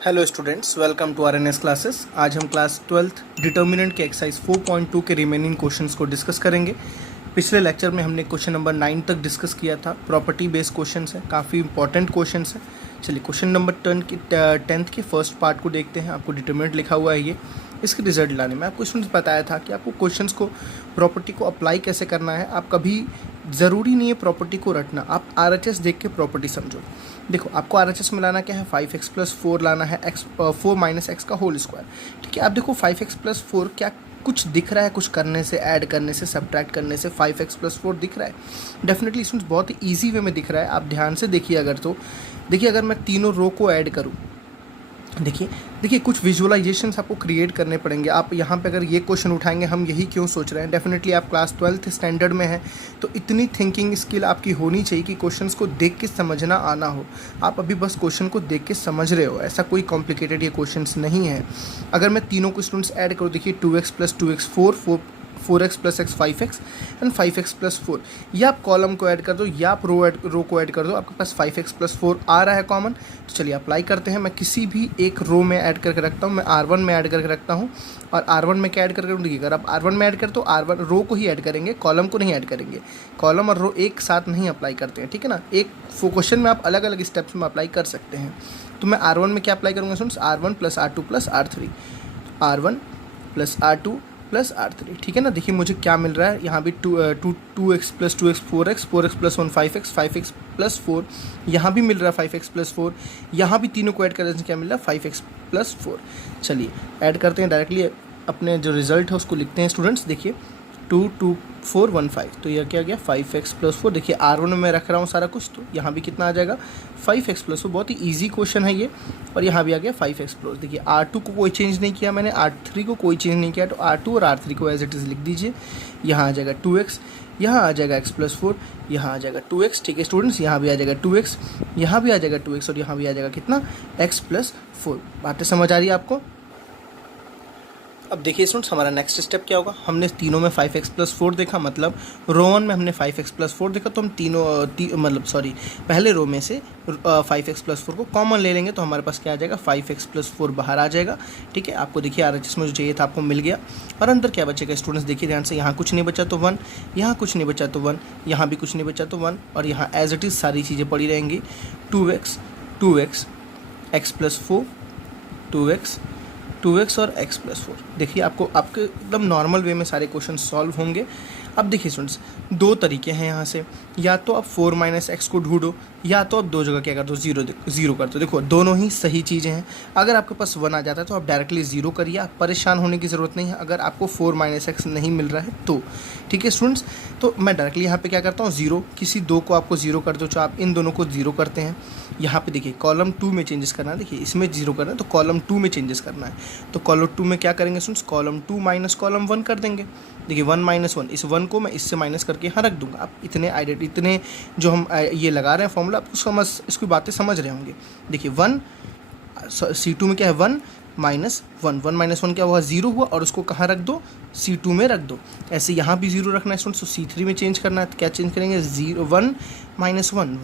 Hello students, welcome to RNS classes. आज हम class 12th determinant के एक्सरसाइज 4.2 के रिमेनिंग क्वेश्चंस को डिस्कस करेंगे। पिछले लेक्चर में हमने क्वेश्चन नंबर 9 तक डिस्कस किया था। प्रॉपर्टी बेस्ड क्वेश्चंस है, काफ़ी इंपॉर्टेंट क्वेश्चंस है। चलिए क्वेश्चन नंबर 10 के फर्स्ट पार्ट को देखते हैं। आपको डिटर्मिनेंट लिखा हुआ है ये। इसके रिजल्ट लाने में आपको स्टूडेंट्स बताया था कि आपको क्वेश्चंस को प्रॉपर्टी को अप्लाई कैसे करना है। आप कभी ज़रूरी नहीं है प्रॉपर्टी को रटना, आप RHS देख के प्रॉपर्टी समझो। देखो आपको RHS में लाना क्या है, 5x + 4 लाना है, 4 - x का होल स्क्वायर। ठीक है, आप देखो 5x + 4 क्या कुछ दिख रहा है? कुछ करने से, ऐड करने से, सब्ट्रैक्ट करने से 5x + 4 दिख रहा है? डेफिनेटली स्टूडेंट्स बहुत ही ईजी वे में दिख रहा है। आप ध्यान से देखिए अगर तो देखिए, अगर मैं तीनों रो को ऐड करूँ, देखिए कुछ विजुअलाइजेशंस आपको क्रिएट करने पड़ेंगे। आप यहाँ पे अगर ये क्वेश्चन उठाएंगे, हम यही क्यों सोच रहे हैं, डेफिनेटली आप क्लास 12th स्टैंडर्ड में हैं, तो इतनी थिंकिंग स्किल आपकी होनी चाहिए कि क्वेश्चंस को देख के समझना आना हो। आप अभी बस क्वेश्चन को देख के समझ रहे हो, ऐसा कोई कॉम्प्लिकेटेड ये क्वेश्चंस नहीं है। अगर मैं तीनों को स्टूडेंट्स ऐड करूँ, देखिए 2x + 2x 4x + x 5x and 5x + 4, या आप कॉलम को ऐड कर दो या आप रो को ऐड कर दो, आपके पास 5x + 4 आ रहा है कॉमन। तो चलिए अप्लाई करते हैं। मैं किसी भी एक रो में ऐड करके रखता हूँ, मैं R1 में ऐड करके रखता हूँ। और R1 में क्या ऐड करके देखिए, अगर आप R1 में ऐड कर तो R1 रो को ही ऐड करेंगे, कॉलम को नहीं ऐड करेंगे। कॉलम और रो एक साथ नहीं अप्लाई करते हैं, ठीक है ना। एक क्वेश्चन में आप अलग अलग स्टेप्स में अप्लाई कर सकते हैं। तो मैं R1 में क्या अप्लाई करूँगा students, R1 + R2 + R3, R1 + R2 + R3, ठीक है ना। देखिए मुझे क्या मिल रहा है यहाँ भी, 2x + 2x 4x, 4x + 1 5x, 5x + 4, यहाँ भी मिल रहा है 5x + 4, यहाँ भी तीनों को ऐड करने से क्या मिल रहा है 5x + 4। चलिए ऐड करते हैं डायरेक्टली, अपने जो रिजल्ट है उसको लिखते हैं स्टूडेंट्स। देखिए 2 2 4 1 5, तो यह क्या गया 5x + 4। देखिए R1 में मैं रख रहा हूँ सारा कुछ, तो यहाँ भी कितना आ जाएगा 5x + 4। बहुत ही ईजी क्वेश्चन है ये। और यहाँ भी आ गया 5x + 4। देखिए R2 को कोई चेंज नहीं किया मैंने, R3 को कोई चेंज नहीं किया, तो R2 और R3 को एज इट इज़ लिख दीजिए। यहाँ आ जाएगा 2x, यहाँ आ जाएगा x + 4, यहाँ आ जाएगा 2x, ठीक है स्टूडेंट्स। यहाँ भी आ जाएगा 2x, यहाँ भी आ जाएगा 2x, और यहाँ भी आ जाएगा कितना x + 4। बातें समझ आ रही है आपको? अब देखिए स्टूडेंट्स, हमारा नेक्स्ट स्टेप क्या होगा। हमने तीनों में 5x + 4 देखा, मतलब रो 1 में हमने 5x + 4 देखा, तो हम पहले रो में से 5x + 4 को कॉमन ले लेंगे, तो हमारे पास क्या आ जाएगा 5x + 4 बाहर आ जाएगा। ठीक है, आपको देखिए RHS में जो चाहिए था आपको मिल गया। और अंदर क्या बचेगा स्टूडेंट्स, देखिए ध्यान से, यहाँ कुछ नहीं बचा तो 1, यहाँ कुछ नहीं बचा तो 1, यहाँ भी कुछ नहीं बचा तो 1, और यहाँ एज इट इज़ सारी चीज़ें पड़ी रहेंगी। 2x x + 4, 2x और x + 4। देखिए आपके एकदम नॉर्मल वे में सारे क्वेश्चन सॉल्व होंगे। अब देखिए स्टूडेंट्स, दो तरीके हैं यहाँ से, या तो आप 4 - x को ढूंढो, या तो आप दो जगह क्या कर दो, जीरो कर दो। देखो दोनों ही सही चीज़ें हैं। अगर आपके पास 1 आ जाता है तो आप डायरेक्टली जीरो करिए, आप परेशान होने की ज़रूरत नहीं है। अगर आपको 4 - x नहीं मिल रहा है तो ठीक है स्टूडेंट्स, तो मैं डायरेक्टली यहाँ पे क्या करता हूँ, जीरो, किसी दो को आपको जीरो कर दो, तो आप इन दोनों को जीरो करते हैं। यहाँ पे देखिए कॉलम 2 में चेंजेस करना है, देखिए इसमें जीरो करना है तो कॉलम 2 में चेंजेस करना है। तो कॉलम 2 में क्या करेंगे स्टूडेंट्स, कॉलम 2 - कॉलम 1 कर देंगे। देखिए 1 - 1, इस 1 को मैं इससे माइनस करके यहाँ रख दूंगा। आप इतने जो हम ये लगा रहे हैं फॉर्मूला, आपको इसकी बातें समझ रहे होंगे। देखिए 1 C2 में क्या है 1 - 1, 1 - 1 क्या हुआ 0 हुआ, और उसको कहाँ रख दो, C2 में रख दो। ऐसे यहाँ भी 0 रखना है स्टूडेंट्स, तो C3 में चेंज करना है। तो क्या चेंज करेंगे, 1 -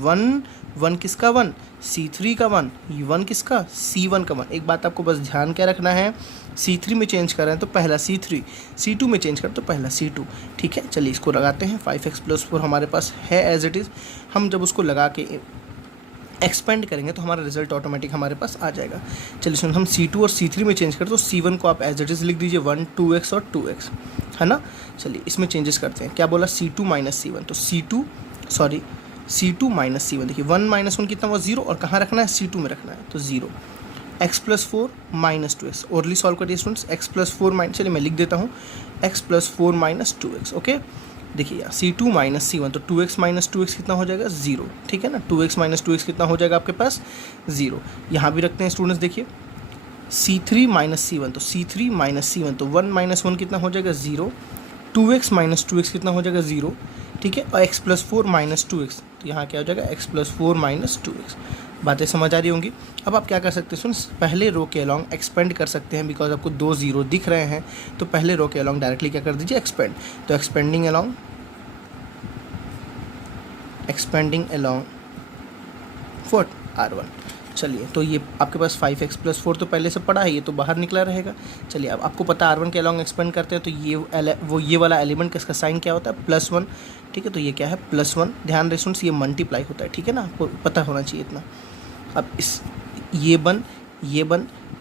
1, 1 किसका 1, C3 का 1, 1 किसका, C1 का 1। एक बात आपको बस ध्यान क्या रखना है, C3 में चेंज कर रहे हैं तो पहला C3, C2 में चेंज करें तो पहला C2। ठीक है, चलिए इसको लगाते हैं। 5x + 4 हमारे पास है एज इट इज़। हम जब उसको लगा के एक्सपेंड करेंगे तो हमारा रिजल्ट ऑटोमेटिक हमारे पास आ जाएगा। चलिए सुन, हम C2 और C3 में चेंज करें तो C1 को आप एज इट इज़ लिख दीजिए 1 2x और 2x, है ना। चलिए इसमें चेंजेस करते हैं। क्या बोला, C2 - C1, तो C2 - C1। देखिए 1 - 1 कितना हुआ 0, और कहाँ रखना है, C2 में रखना है, तो 0। x + 4 - 2x, ओरली सॉल्व करिए स्टूडेंट्स। x + 4 चलिए मैं लिख देता हूँ, x + 4 - 2x। ओके, देखिए यार C2 - C1, तो 2x - 2x कितना हो जाएगा 0, ठीक है ना। 2x - 2x कितना हो जाएगा आपके पास 0। यहाँ भी रखते हैं स्टूडेंट्स, देखिए C3 - C1, तो C3 - C1, तो 1 - 1 कितना हो जाएगा 0, 2x - 2x कितना हो जाएगा 0, ठीक है। और x + 4 - 2x, तो यहाँ क्या हो जाएगा x + 4 - 2x। बातें समझ आ रही होंगी। अब आप क्या कर सकते हैं सुन, पहले रो के अलॉन्ग एक्सपेंड कर सकते हैं, बिकॉज आपको 2 0 दिख रहे हैं, तो पहले रो के अलॉन्ग डायरेक्टली क्या कर दीजिए, एक्सपेंड। तो एक्सपेंडिंग अलॉन्ग व्हाट R1, चलिए, तो ये आपके पास 5x + 4 तो पहले से पड़ा है, ये तो बाहर निकला रहेगा। चलिए, अब आपको पता है R1 के अलॉन्ग एक्सपेंड करते हैं तो ये वाला एलिमेंट किसका साइन क्या होता है, +1। ठीक है, तो ये क्या है, +1। ध्यान रहे स्टूडेंट्स, ये मल्टीप्लाई होता है, ठीक है ना, आपको पता होना चाहिए इतना। अब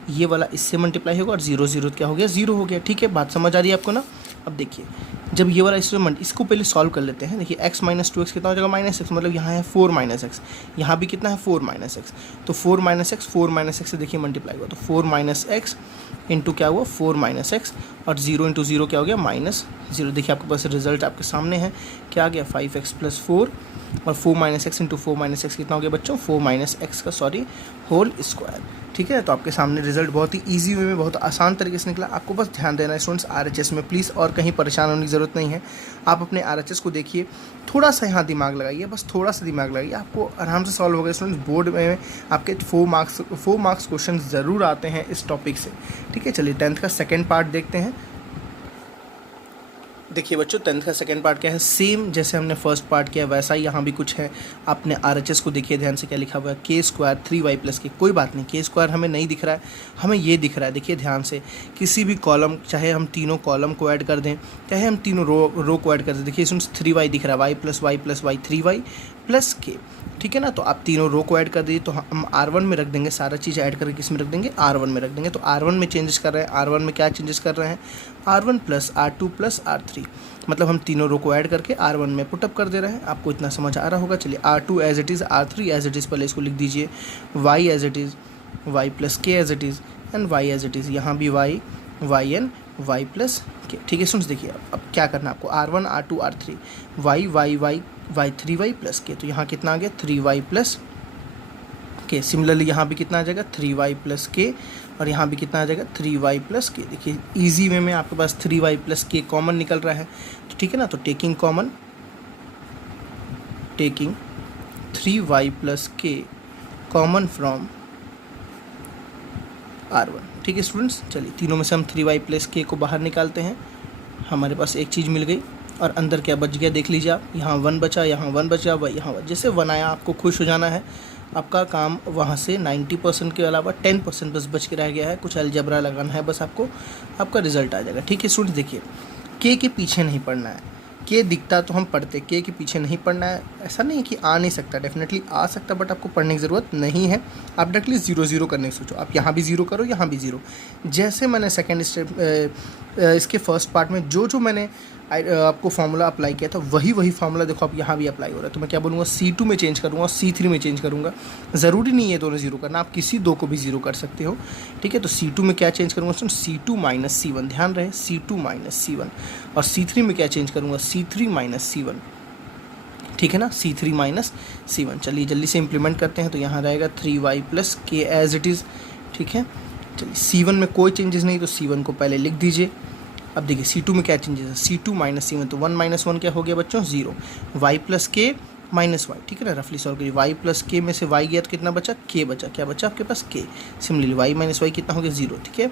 ये वाला इससे मल्टीप्लाई होगा और 0 0 क्या हो गया, 0 हो गया। ठीक है, बात समझ आ रही है आपको ना। अब देखिए, जब ये वाला इसको पहले सॉल्व कर लेते हैं। देखिए x - 2x कितना हो जाएगा, -x, मतलब यहाँ है 4 - x, यहाँ भी कितना है 4 - x, तो 4 - x से देखिए मल्टीप्लाई हुआ, तो 4 - x इंटू क्या हुआ, 4 - x, और 0 इंटू 0 क्या हो गया, -0। देखिए आपके पास रिजल्ट आपके सामने है, क्या आ गया, 5x + 4, और 4 - x इंटू 4 - x कितना हो गया बच्चों, 4 - x का होल स्क्वायर। ठीक है, तो आपके सामने रिजल्ट बहुत ही इजी वे में, बहुत आसान तरीके से निकला। आपको बस ध्यान देना है स्टूडेंट्स RHS में प्लीज़, और कहीं परेशान होने की ज़रूरत नहीं है। आप अपने RHS को देखिए, थोड़ा सा यहाँ दिमाग लगाइए, बस थोड़ा सा दिमाग लगाइए, आपको आराम से सॉल्व होगा स्टूडेंट्स। बोर्ड में आपके 4 मार्क्स क्वेश्चन ज़रूर आते हैं इस टॉपिक से। ठीक है, चलिए 10th का सेकेंड पार्ट देखते हैं। देखिए बच्चों, 10th का सेकंड पार्ट क्या है, सेम जैसे हमने फर्स्ट पार्ट किया वैसा ही यहाँ भी कुछ है। आपने RHS को देखिए ध्यान से, क्या लिखा हुआ है, k² 3y + k। कोई बात नहीं, k² हमें नहीं दिख रहा है, हमें ये दिख रहा है। देखिए ध्यान से, किसी भी कॉलम, चाहे हम तीनों कॉलम को ऐड कर दें, चाहे हम तीनों रो को ऐड कर दें, देखिए इसमें 3y दिख रहा है, y + y + y 3y + k। ठीक है ना, तो आप तीनों रो को ऐड कर दीजिए, तो हम R1 में रख देंगे, सारा चीज़ ऐड करके किस में रख देंगे, R1 में रख देंगे। तो R1 में चेंजेस कर रहे हैं, R1 में क्या चेंजेस कर रहे हैं, R1 + R2 + R3, मतलब हम तीनों रो को ऐड करके R1 में पुटअप कर दे रहे हैं। आपको इतना समझ आ रहा होगा। चलिए, R2 as it is, R3 as it is, पहले इसको लिख दीजिए, y as it is, y + k as it is, and y as it is, यहाँ भी y एंड y + k। ठीक है स्टूडेंट्स, देखिए अब क्या करना है आपको, R1 R2 R3, y 3y + k, तो यहाँ कितना आ गया, 3y + k। सिमिलरली यहाँ भी कितना आ जाएगा, 3y + k, और यहाँ भी कितना आ जाएगा, 3y + k। देखिए इजी वे में आपके पास 3y + k कॉमन निकल रहा है, तो ठीक है ना, तो taking 3y + k common from R1। ठीक है स्टूडेंट्स, चलिए तीनों में से हम 3y + k को बाहर निकालते हैं। हमारे पास एक चीज़ मिल गई, और अंदर क्या बच गया देख लीजिए आप, यहाँ 1 बचा, यहाँ 1 बचा, यहाँ 1। जैसे 1 आया आपको खुश हो जाना है, आपका काम वहाँ से 90% के अलावा 10% बस बच के रह गया है, कुछ अलजबरा लगाना है बस आपको, आपका रिजल्ट आ जाएगा। ठीक है स्टूडेंट्स, देखिए के के पीछे नहीं पढ़ना है, के दिखता तो हम पढ़ते, के पीछे नहीं पढ़ना है। ऐसा नहीं है कि आ नहीं सकता, डेफिनेटली आ सकता, बट आपको पढ़ने की ज़रूरत नहीं है। आप डायरेक्टली 0 0 करने की सोचो, आप यहाँ भी 0 करो, यहाँ भी 0। जैसे मैंने सेकेंड स्टेप इसके फर्स्ट पार्ट में जो मैंने आपको फार्मूला अप्लाई किया था, वही फार्मूला देखो आप यहाँ भी अप्लाई हो रहा है। तो मैं क्या बोलूँगा, C2 में चेंज करूँगा, C3 में चेंज करूँगा। ज़रूरी नहीं है दोनों 0 करना, आप किसी दो को भी 0 कर सकते हो। ठीक है, तो C2 में क्या चेंज करूँगा, C2 - C1, ध्यान रहे, C2 - C1। और C3 में क्या चेंज करूँगा, C3 - C1। ठीक है ना, C3 - C1। चलिए जल्दी से इम्प्लीमेंट करते हैं, तो यहाँ रहेगा 3y + k as it is. ठीक है, चलिए C1 में कोई चेंजेस नहीं, तो C1 को पहले लिख दीजिए। अब देखिए C2 में क्या चेंजेस है, C2 - C1, तो 1 - 1 क्या हो गया बच्चों, 0। y + k - y, ठीक है ना, रफली सॉल्व करिए, y + k में से y गया तो कितना बचा, k बचा, क्या बचा आपके पास, k। सिमिलरली y - y कितना हो गया, 0। ठीक है,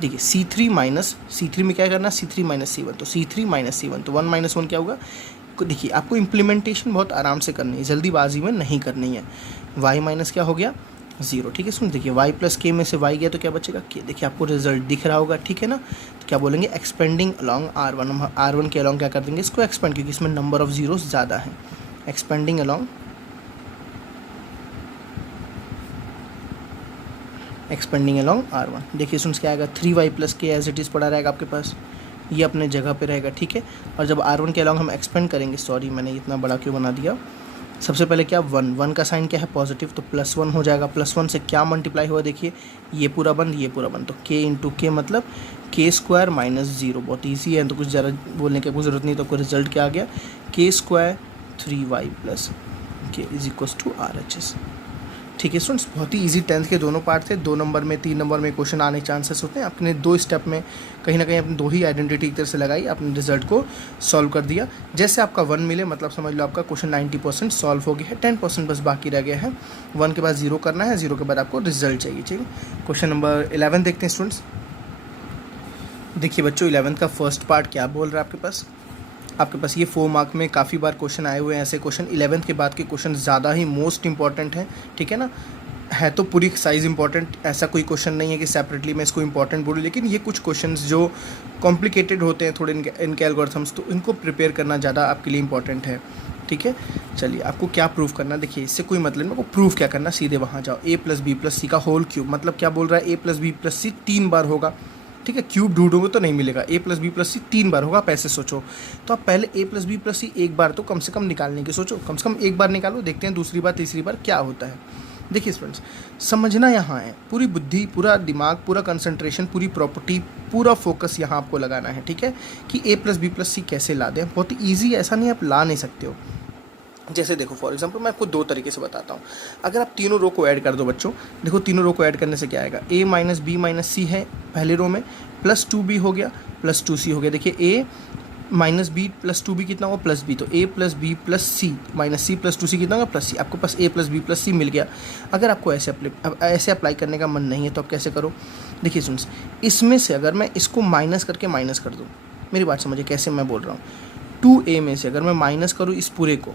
देखिए C3 में क्या करना, C3 - C1, तो C3 - C1, तो 1 - 1 क्या होगा। देखिए आपको इम्प्लीमेंटेशन बहुत आराम से करनी है, जल्दीबाजी में नहीं करनी है। y माइनस क्या हो गया, 0। ठीक है, सुन देखिए y + k में से y गया तो क्या बचेगा, k। देखिए आपको रिजल्ट दिख रहा होगा, ठीक है ना। तो क्या बोलेंगे, एक्सपेंडिंग अलॉन्ग R1, हम R1 के अलॉन्ग क्या कर देंगे, इसको एक्सपेंड, क्योंकि इसमें नंबर ऑफ जीरोस ज़्यादा है। Expanding along R1। देखिए सुन क्या आएगा, 3y + k as it is पड़ा रहेगा आपके पास, ये अपने जगह पे रहेगा। ठीक है, और जब R1 के अलॉन्ग हम एक्सपेंड करेंगे, सॉरी मैंने इतना बड़ा क्यों बना दिया, सबसे पहले क्या 1 का साइन क्या है, पॉजिटिव, तो +1 हो जाएगा। +1 से क्या मल्टीप्लाई हुआ, देखिए ये पूरा बंद, ये पूरा बंद, तो k × k मतलब k² - 0। बहुत ईजी है, तो कुछ ज़रा बोलने की कोई ज़रूरत नहीं। तो कोई रिजल्ट क्या आ गया, k² 3y + k = RHS। ठीक है स्टूडेंट्स, बहुत ही इजी 10th के दोनों पार्ट थे। 2 नंबर में 3 नंबर में क्वेश्चन आने के चांसेस होते हैं। आपने 2 स्टेप में कहीं ना कहीं अपनी 2 ही आइडेंटिटी की तरह से लगाई, आपने रिजल्ट को सॉल्व कर दिया। जैसे आपका 1 मिले, मतलब समझ लो आपका क्वेश्चन 90% सॉल्व हो गया है, 10% बस बाकी रह गया है। 1 के बाद 0 करना है, 0 के बाद आपको रिजल्ट चाहिए। ठीक है, क्वेश्चन नंबर 11 देखते हैं स्टूडेंट्स। देखिए बच्चों, 11th का फर्स्ट पार्ट क्या बोल रहा है आपके पास ये 4 मार्क में काफ़ी बार क्वेश्चन आए हुए हैं। ऐसे क्वेश्चन 11th के बाद के क्वेश्चन ज़्यादा ही मोस्ट इंपॉर्टेंट हैं। ठीक है ना, है तो पूरी साइज़ इंपॉर्टेंट, ऐसा कोई क्वेश्चन नहीं है कि सेपरेटली मैं इसको इंपॉर्टेंट बोलूँ, लेकिन ये कुछ क्वेश्चंस जो कॉम्प्लिकेटेड होते हैं थोड़े इनके एल्गोरिथम्स, तो इनको प्रिपेयर करना ज़्यादा आपके लिए इंपॉर्टेंट है। ठीक है, चलिए आपको क्या प्रूव करना, देखिए इससे कोई मतलब नहीं, आपको प्रूव क्या करना, सीधे वहाँ जाओ। a plus B plus c का होल क्यूब, मतलब क्या बोल रहा है, a प्लस बी प्लस सी 3 बार होगा। ठीक है, क्यूब ढूंढोगे तो नहीं मिलेगा, a प्लस बी प्लस सी 3 बार होगा, आप ऐसे सोचो। तो आप पहले a प्लस बी प्लस सी एक बार तो कम से कम निकालने की सोचो, कम से कम एक बार निकालो, देखते हैं दूसरी बार तीसरी बार क्या होता है। देखिए स्टूडेंट्स, समझना यहाँ है, पूरी बुद्धि, पूरा दिमाग, पूरा कंसंट्रेशन, पूरी प्रॉपर्टी, पूरा फोकस यहाँ आपको लगाना है। ठीक है, कि a प्लस बी प्लस सी कैसे ला दें, बहुत ही ईजी, ऐसा नहीं आप ला नहीं सकते हो। जैसे देखो फॉर एग्जांपल मैं आपको 2 तरीके से बताता हूँ। अगर आप तीनों रो को ऐड कर दो बच्चों, देखो तीनों रो को ऐड करने से क्या आएगा, a माइनस बी माइनस सी है पहले रो में, प्लस 2b हो गया, प्लस 2c हो गया। देखिए a minus b plus 2b कितना होगा, प्लस b, तो a plus B plus C minus C plus 2c कितना होगा, प्लस सी। आपको पास a plus B plus C मिल गया। अगर आपको ऐसे अप्लाई करने का मन नहीं है तो आप कैसे करो, देखिए सुन, इसमें से अगर मैं इसको माइनस करके माइनस कर दूँ, मेरी बात समझिए कैसे मैं बोल रहा हूँ, 2a में से अगर मैं माइनस करूँ इस पूरे को,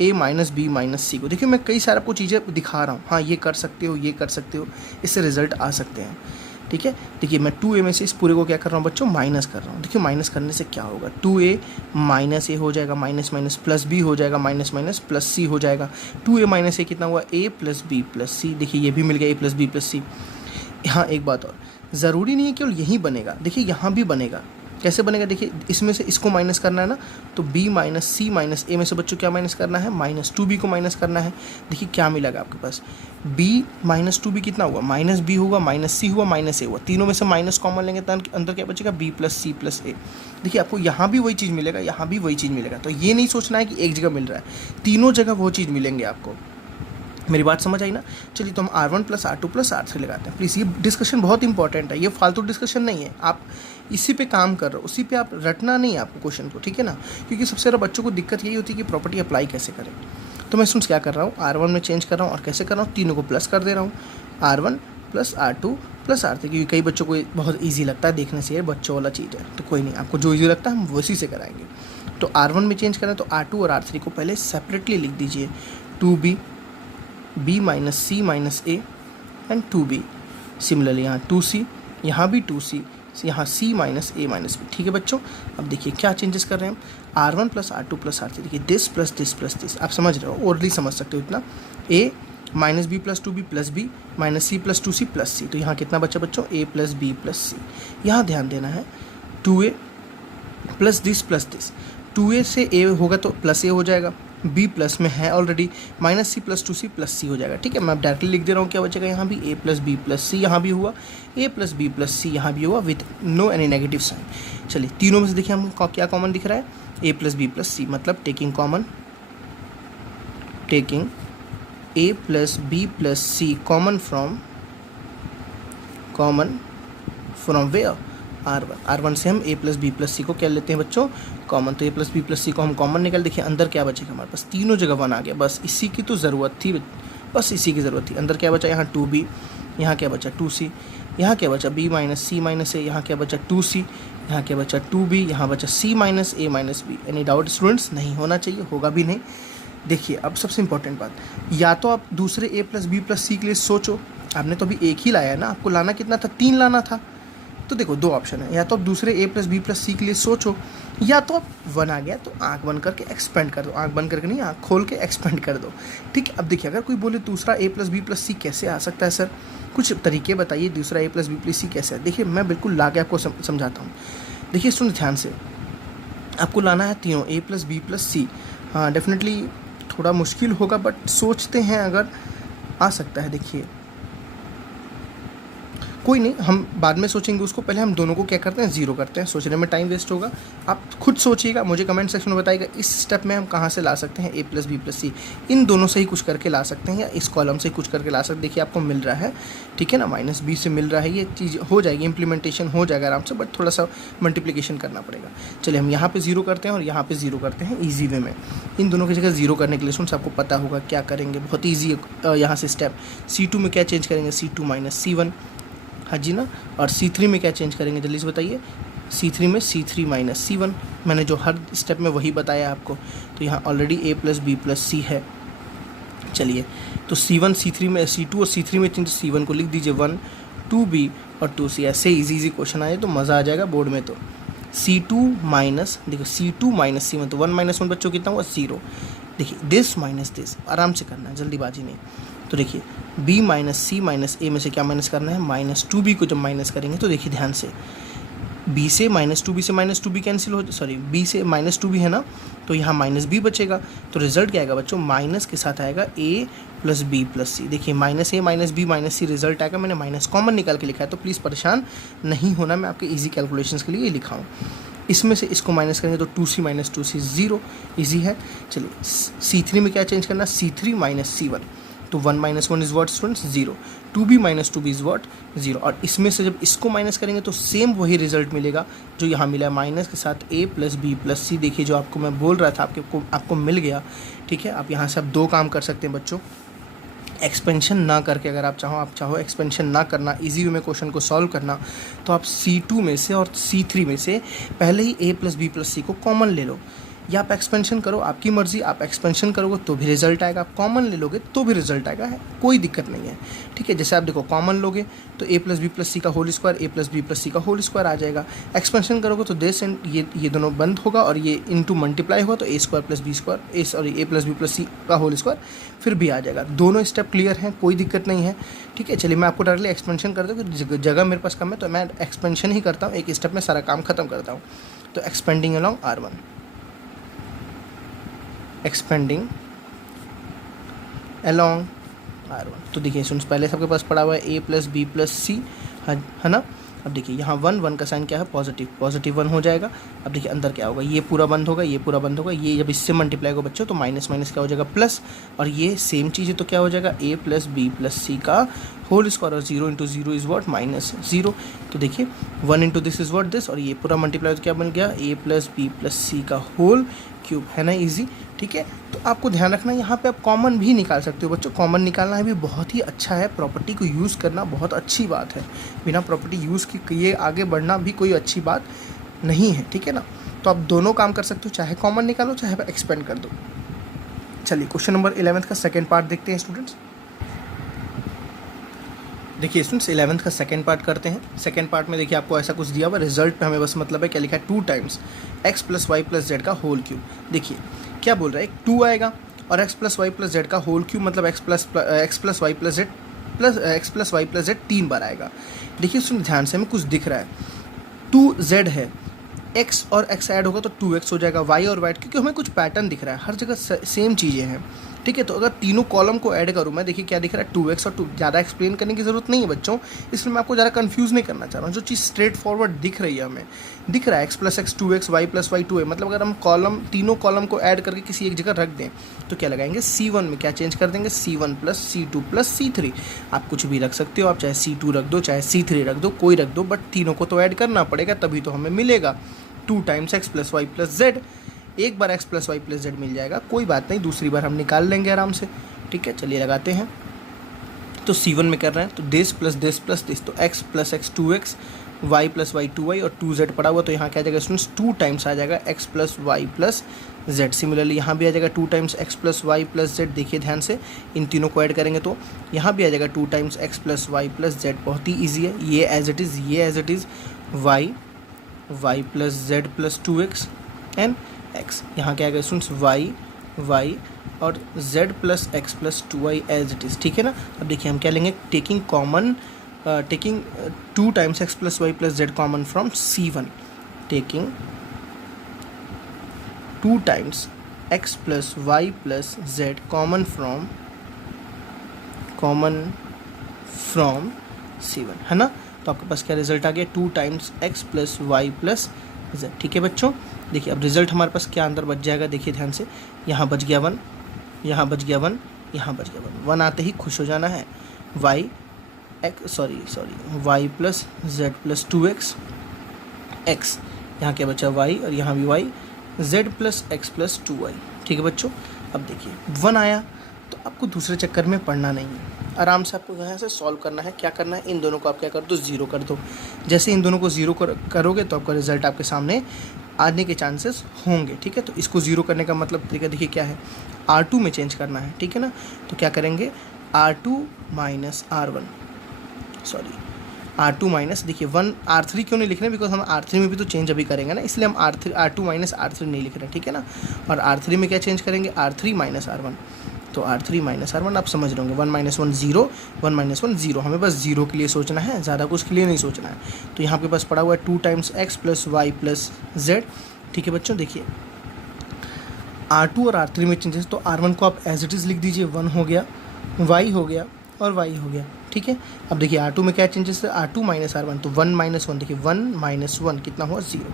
a माइनस बी माइनस सी को, देखिए मैं कई सारे आपको चीज़ें दिखा रहा हूँ, हाँ ये कर सकते हो, ये कर सकते हो, इससे रिजल्ट आ सकते हैं। ठीक है, देखिए मैं 2a में से इस पूरे को क्या कर रहा हूँ बच्चों, माइनस कर रहा हूँ। देखिए माइनस करने से क्या होगा, 2a माइनस ए हो जाएगा, माइनस माइनस प्लस बी हो जाएगा, माइनस माइनस प्लस सी हो जाएगा। 2a माइनस ए कितना हुआ, a प्लस बी प्लस सी, देखिए ये भी मिल गया a प्लस बी प्लस सी। यहाँ एक बात और, ज़रूरी नहीं है केवल यही बनेगा, देखिए यहाँ भी बनेगा। कैसे बनेगा, देखिए इसमें से इसको माइनस करना है ना, तो b माइनस सी माइनस ए में से बच्चों क्या माइनस करना है, माइनस 2b को माइनस करना है। देखिए क्या मिलेगा आपके पास, b माइनस 2b कितना हुआ, माइनस b हुआ, माइनस सी हुआ, माइनस ए हुआ, तीनों में से माइनस कॉमन लेंगे तो अंदर क्या बचेगा, b प्लस सी प्लस ए। देखिए आपको यहाँ भी वही चीज़ मिलेगा, यहाँ भी वही चीज़ मिलेगा, तो ये नहीं सोचना है कि एक जगह मिल रहा है, तीनों जगह वो चीज़ मिलेंगे आपको। मेरी बात समझ आई ना। चलिए तो हम R1 plus R2 plus R3 लगाते हैं। प्लीज़ ये डिस्कशन बहुत इंपॉर्टेंट है, ये फालतू डिस्कशन नहीं है, आप इसी पे काम कर रहे हो, उसी पे आप रटना नहीं है आपको क्वेश्चन को, ठीक है ना। क्योंकि सबसे ज़्यादा बच्चों को दिक्कत यही होती है कि प्रॉपर्टी अप्लाई कैसे करें। तो मैं सुन क्या कर रहा हूँ, R1 में चेंज कर रहा हूँ और कैसे कर रहा हूँ, तीनों को प्लस कर दे रहा हूँ, R1 plus R2 plus R3, क्योंकि कई बच्चों को बहुत ईजी लगता है, देखने से ये बच्चों वाला चीज़ है, तो कोई नहीं, आपको जो ईजी लगता है हम वैसी से कराएंगे। तो R1 में चेंज करें तो R2 और R3 को पहले सेपरेटली लिख दीजिए, 2b b minus C minus A and 2b। Similarly यहाँ 2c, यहाँ भी 2c, यहाँ c माइनस ए माइनस बी। ठीक है बच्चों, अब देखिए क्या चेंजेस कर रहे हैं हम, R1 plus R2 plus R3, देखिए this plus this plus this, आप समझ रहे हो, ओरली समझ सकते हो इतना, a minus b plus 2b plus b minus C plus 2c plus c. तो यहाँ कितना बच्चा बच्चों, a प्लस बी प्लस सी। यहाँ ध्यान देना है 2a plus this plus this, 2a से a होगा तो प्लस a हो जाएगा, b प्लस में है ऑलरेडी, माइनस सी प्लस 2c प्लस सी हो जाएगा। ठीक है, मैं डायरेक्टली लिख दे रहा हूँ, क्या बचेगा यहाँ भी a प्लस बी प्लस सी, यहाँ भी हुआ a प्लस बी प्लस सी, यहाँ भी हुआ with no any negative sign. चलिए तीनों में से देखिए हमको क्या कॉमन दिख रहा है, a plus B plus C, मतलब taking common, taking a plus B plus C common from where, R1 से हम a plus B plus C को क्या लेते हैं बच्चों, कॉमन। तो a plus B plus C को हम कॉमन निकाल, देखिए अंदर क्या बचेगा हमारे पास, तीनों जगह 1 आ गया, बस इसी की तो ज़रूरत थी, बस इसी की ज़रूरत थी। अंदर क्या बचा, यहाँ 2b, यहाँ क्या बचा 2c, यहाँ क्या बचा b माइनस सी माइनस ए, यहाँ क्या बचा 2c, यहाँ क्या बचा 2b, यहाँ बचा c माइनस ए minus b. Any doubt students, नहीं होना चाहिए, होगा भी नहीं। देखिए अब सबसे इंपॉर्टेंट बात, या तो आप दूसरे a प्लस बी प्लस सी के लिए सोचो, आपने तो अभी एक ही लाया है ना, आपको लाना कितना था, 3 लाना था। तो देखो 2 ऑप्शन है, या तो आप दूसरे a प्लस बी प्लस सी के लिए सोचो, या तो आप 1 आ गया तो आँख बंद करके एक्सपेंड कर दो, आँख बंद करके नहीं, आँख खोल के एक्सपेंड कर दो। ठीक है, अब देखिए अगर कोई बोले दूसरा a प्लस बी प्लस सी कैसे आ सकता है सर, कुछ तरीके बताइए, दूसरा a प्लस बी प्लस सी कैसे है। देखिए मैं बिल्कुल ला के आपको समझाता हूँ। देखिए सुन ध्यान से, आपको लाना है तीनों a प्लस बी प्लस सी। हाँ डेफिनेटली थोड़ा मुश्किल होगा, बट सोचते हैं अगर आ सकता है। देखिए कोई नहीं, हम बाद में सोचेंगे उसको, पहले हम दोनों को क्या करते हैं, ज़ीरो करते हैं, सोचने में टाइम वेस्ट होगा। आप खुद सोचिएगा, मुझे कमेंट सेक्शन में बताइएगा इस स्टेप में हम कहाँ से ला सकते हैं a प्लस बी प्लस सी, इन दोनों से ही कुछ करके ला सकते हैं या इस कॉलम से कुछ करके ला सकते हैं। देखिए आपको मिल रहा है, ठीक है ना, माइनस बी से मिल रहा है, ये चीज़ हो जाएगी, इंप्लीमेंटेशन हो जाएगा आराम से, बट थोड़ा सा मल्टीप्लिकेशन करना पड़ेगा। चलिए हम यहाँ पर ज़ीरो करते हैं और यहाँ पर ज़ीरो करते हैं ईजी वे में। इन दोनों की जगह ज़ीरो करने के लिए सुन आपको पता होगा क्या करेंगे, बहुत ईजी है यहाँ से स्टेप। C2 में क्या चेंज करेंगे, C2 माइनस C1, हाँ जी ना, और C3 में क्या चेंज करेंगे जल्दी से बताइए, C3 में C3 माइनस C1, मैंने जो हर स्टेप में वही बताया आपको। तो यहाँ already a plus B plus c है, चलिए तो C1 C3 में C2 और C3 में चेंज, C1 को लिख दीजिए 1 2B और 2C। ऐसे इजी क्वेश्चन आए तो मज़ा आ जाएगा बोर्ड में। तो C2 माइनस, देखो C2 माइनस C1, तो 1 माइनस 1 बच्चों कितना हुआ 0। देखिए दिस माइनस दिस, आराम से करना है, जल्दीबाजी नहीं। तो देखिए B minus C minus A में से क्या माइनस करना है, माइनस 2B को जब माइनस करेंगे तो देखिए ध्यान से B से माइनस 2B कैंसिल हो, सॉरी B से माइनस 2B है ना, तो यहाँ माइनस B बचेगा। तो रिजल्ट क्या आएगा बच्चों, माइनस के साथ आएगा A plus B plus C। देखिए minus A minus B minus C result आएगा। मैंने माइनस कॉमन निकाल के लिखा है, तो प्लीज़ परेशान नहीं होना, मैं आपके इजी कैलकुलेशंस के लिए ये लिखा हूँ। इसमें से इसको माइनस करेंगे तो 2C माइनस 2C 0, ईजी है। चलिए C3 में क्या चेंज करना, C3 माइनस C1, तो 1 minus 1 is what students 0, 2B minus 2B is what 0। और इसमें से जब इसको माइनस करेंगे तो सेम वही रिजल्ट मिलेगा जो यहाँ मिला है, माइनस के साथ A plus B plus C। देखिए जो आपको मैं बोल रहा था आपको मिल गया, ठीक है। आप यहाँ से आप दो काम कर सकते हैं बच्चों, एक्सपेंशन ना करके, अगर आप चाहो एक्सपेंशन ना करना, इजी वे में क्वेश्चन को सॉल्व करना, तो आप C2 में से और C3 में से पहले ही A plus B plus C को कॉमन ले लो, या आप एक्सपेंशन करो, आपकी मर्ज़ी। आप एक्सपेंशन करोगे तो भी रिजल्ट आएगा, आप कॉमन ले लोगे तो भी रिजल्ट आएगा, है कोई दिक्कत नहीं है, ठीक है। जैसे आप देखो कॉमन लोगे तो A plus B plus c का whole square, A plus B plus c का होल स्क्वायर आ जाएगा। एक्सपेंशन करोगे तो दिस एंड ये दोनों बंद होगा और ये इनटू मल्टीप्लाई होगा, तो A square plus b square A plus B plus c का होल स्क्वायर फिर भी आ जाएगा। दोनों स्टेप क्लियर हैं, कोई दिक्कत नहीं है, ठीक है। चलिए मैं आपको डायरेक्टली एक्सपेंशन कर दूँ, जगह मेरे पास कम है तो मैं एक्सपेंशन ही करता हूँ, एक स्टेप में सारा काम खत्म करता हूँ। तो expanding along R1, expanding along R1। तो देखिए स्टूडेंट्स पहले सबके पास पड़ा हुआ है A plus B plus c, है ना। अब देखिए यहाँ 1 का साइन क्या है, पॉजिटिव 1 हो जाएगा। अब देखिए अंदर क्या होगा, ये पूरा बंद होगा, ये पूरा बंद होगा, ये जब इससे मल्टीप्लाई होगा बच्चों तो माइनस माइनस क्या हो जाएगा प्लस, और ये सेम चीज़ है तो क्या हो जाएगा A plus B plus c का होल स्क्वायर, और 0 इंटू 0 इज़ वॉट माइनस 0। तो देखिए 1 into this is what this, और ये पूरा मल्टीप्लाई तो क्या बन गया A plus B plus c का होल क्यूब, है ना ईजी, ठीक है। तो आपको ध्यान रखना यहाँ पे आप कॉमन भी निकाल सकते हो बच्चों, कॉमन निकालना है भी बहुत ही अच्छा है, प्रॉपर्टी को यूज़ करना बहुत अच्छी बात है, बिना प्रॉपर्टी यूज़ किए आगे बढ़ना भी कोई अच्छी बात नहीं है, ठीक है ना। तो आप दोनों काम कर सकते हो, चाहे कॉमन निकालो चाहे एक्सपेंड कर दो। चलिए क्वेश्चन नंबर 11 का सेकेंड पार्ट देखते हैं स्टूडेंट्स। देखिए स्टूडेंट्स 11th का सेकंड पार्ट करते हैं। सेकंड पार्ट में देखिए आपको ऐसा कुछ दिया हुआ, रिजल्ट पे हमें बस मतलब है क्या लिखा है, 2 times x plus Y plus Z का होल क्यूब। देखिए क्या बोल रहा है, एक 2 आएगा और x plus Y plus Z का होल क्यूब, मतलब x plus Y plus Z 3 बार आएगा। देखिए स्टूडेंट ध्यान से हमें कुछ दिख रहा है, 2z है, x और x ऐड होगा तो 2x हो जाएगा, y और y, क्योंकि हमें कुछ पैटर्न दिख रहा है, हर जगह सेम चीज़ें हैं, ठीक है। तो अगर तीनों कॉलम को ऐड करूँ मैं, देखिए क्या दिख रहा है 2x और 2, ज़्यादा एक्सप्लेन करने की ज़रूरत नहीं है बच्चों, इसलिए मैं आपको ज़्यादा कंफ्यूज नहीं करना चाह रहा हूँ। जो चीज़ स्ट्रेट फॉरवर्ड दिख रही है हमें, दिख रहा है x plus X 2x, y plus Y 2 है, मतलब अगर हम तीनों कॉलम को ऐड करके किसी एक जगह रख दें तो क्या लगाएंगे, C1 में क्या चेंज कर देंगे, C1 plus C2 plus C3। आप कुछ भी रख सकते हो, आप चाहे C2 रख दो चाहे C3 रख दो, कोई रख दो, बट तीनों को तो ऐड करना पड़ेगा, तभी तो हमें मिलेगा 2 times x plus Y plus z. एक बार x plus Y plus z मिल जाएगा, कोई बात नहीं, दूसरी बार हम निकाल लेंगे आराम से, ठीक है। चलिए लगाते हैं। तो C1 में कर रहे हैं तो this plus this plus this, तो x plus X 2x, y plus Y 2y और 2z पड़ा हुआ, तो यहाँ क्या आ जाएगा स्टूडेंट्स 2 टाइम्स आ जाएगा x plus Y plus Z. Similarly यहाँ भी आ जाएगा 2 times x plus Y plus Z. देखिए ध्यान से इन तीनों को ऐड करेंगे तो यहाँ भी आ जाएगा 2 times x plus Y plus Z. बहुत ही ईजी है, ये as it is y plus Z plus 2x and x। यहाँ क्या आएगा स्टूडेंट्स y और z plus x plus 2y as it is, ठीक है ना। अब देखिए हम क्या लेंगे, taking 2 times x plus Y plus Z common from C1, taking 2 times x plus Y plus Z common from C1, है ना। तो आपके पास क्या रिजल्ट आ गया, 2 times x plus Y plus Z, ठीक है बच्चों। देखिए अब रिजल्ट हमारे पास क्या अंदर बच जाएगा, देखिए ध्यान से, यहाँ बच गया 1, यहाँ बच गया 1, यहाँ बच गया 1 आते ही खुश हो जाना है, y plus Z plus 2x x, यहाँ क्या बचा y और यहाँ भी y, z plus x plus 2y, ठीक है बच्चों। अब देखिए 1 आया तो आपको दूसरे चक्कर में पढ़ना नहीं है, आराम से आपको यहाँ से सॉल्व करना है। क्या करना है, इन दोनों को आप क्या कर दो, ज़ीरो कर दो। जैसे इन दोनों को ज़ीरो करोगे तो आपका रिजल्ट आपके सामने आने के चांसेस होंगे, ठीक है। तो इसको ज़ीरो करने का मतलब तरीका देखिए क्या है, R2 में चेंज करना है, ठीक है ना। तो क्या करेंगे, R2 minus R1, sorry R2 minus, देखिए R3 क्यों नहीं लिख रहे हैं, बिकॉज हम R3 में भी तो चेंज अभी करेंगे ना, इसलिए हम R2 माइनस R3 नहीं लिख रहे हैं, ठीक है ना। और R3 में क्या चेंज करेंगे, R3 माइनस R1। तो R3 माइनस R1 आप समझ रहे होंगे, 1 माइनस 1 0, 1 माइनस 1 0, हमें बस जीरो के लिए सोचना है, ज़्यादा कुछ के लिए नहीं सोचना है। तो यहाँ पे बस पड़ा हुआ है 2 times x plus Y plus Z, ठीक है बच्चों। देखिए R2 और R3 में चेंजेस, तो R1 को आप एज इट इज़ लिख दीजिए, 1 हो गया, y हो गया और y हो गया, ठीक है। अब देखिए R2 में क्या चेंजेस है, R2 माइनस R1, तो 1 माइनस 1, देखिए 1 माइनस 1 कितना हुआ, 0,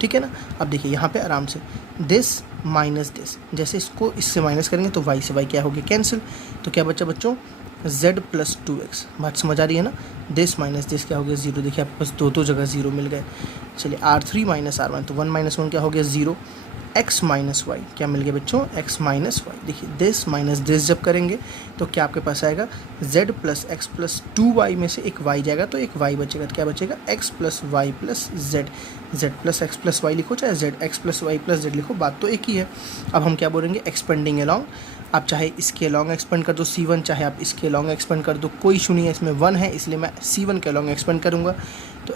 ठीक है ना। अब देखिए यहाँ पे आराम से दिस माइनस दिस, जैसे इसको इससे माइनस करेंगे तो y से y क्या हो गया, कैंसिल। तो क्या बच्चा बच्चों, z प्लस 2x, बात समझ आ रही है ना। दिस माइनस दिस क्या हो गया, 0, देखिए आपके पास दो जगह 0 मिल गए। चलिए R3 माइनस R1, तो 1 माइनस 1 क्या हो गया, 0, x माइनस वाई क्या मिल गया बच्चों, x माइनस वाई। देखिए दिस माइनस दिस जब करेंगे तो क्या आपके पास आएगा, z plus x plus 2y में से एक y जाएगा तो एक y बचेगा, तो क्या बचेगा, x plus Y plus z, z plus x plus Y लिखो चाहे z x plus Y plus z लिखो, बात तो एक ही है। अब हम क्या बोलेंगे, एक्सपेंडिंग अलॉन्ग, आप चाहे इसके अलॉन्ग एक्सपेंड कर दो C1, चाहे आप इसके अलॉन्ग एक्सपेंड कर दो, कोई इशू नहीं है, इसमें 1 है इसलिए मैं C1 के अलॉन्ग एक्सपेंड करूँगा। तो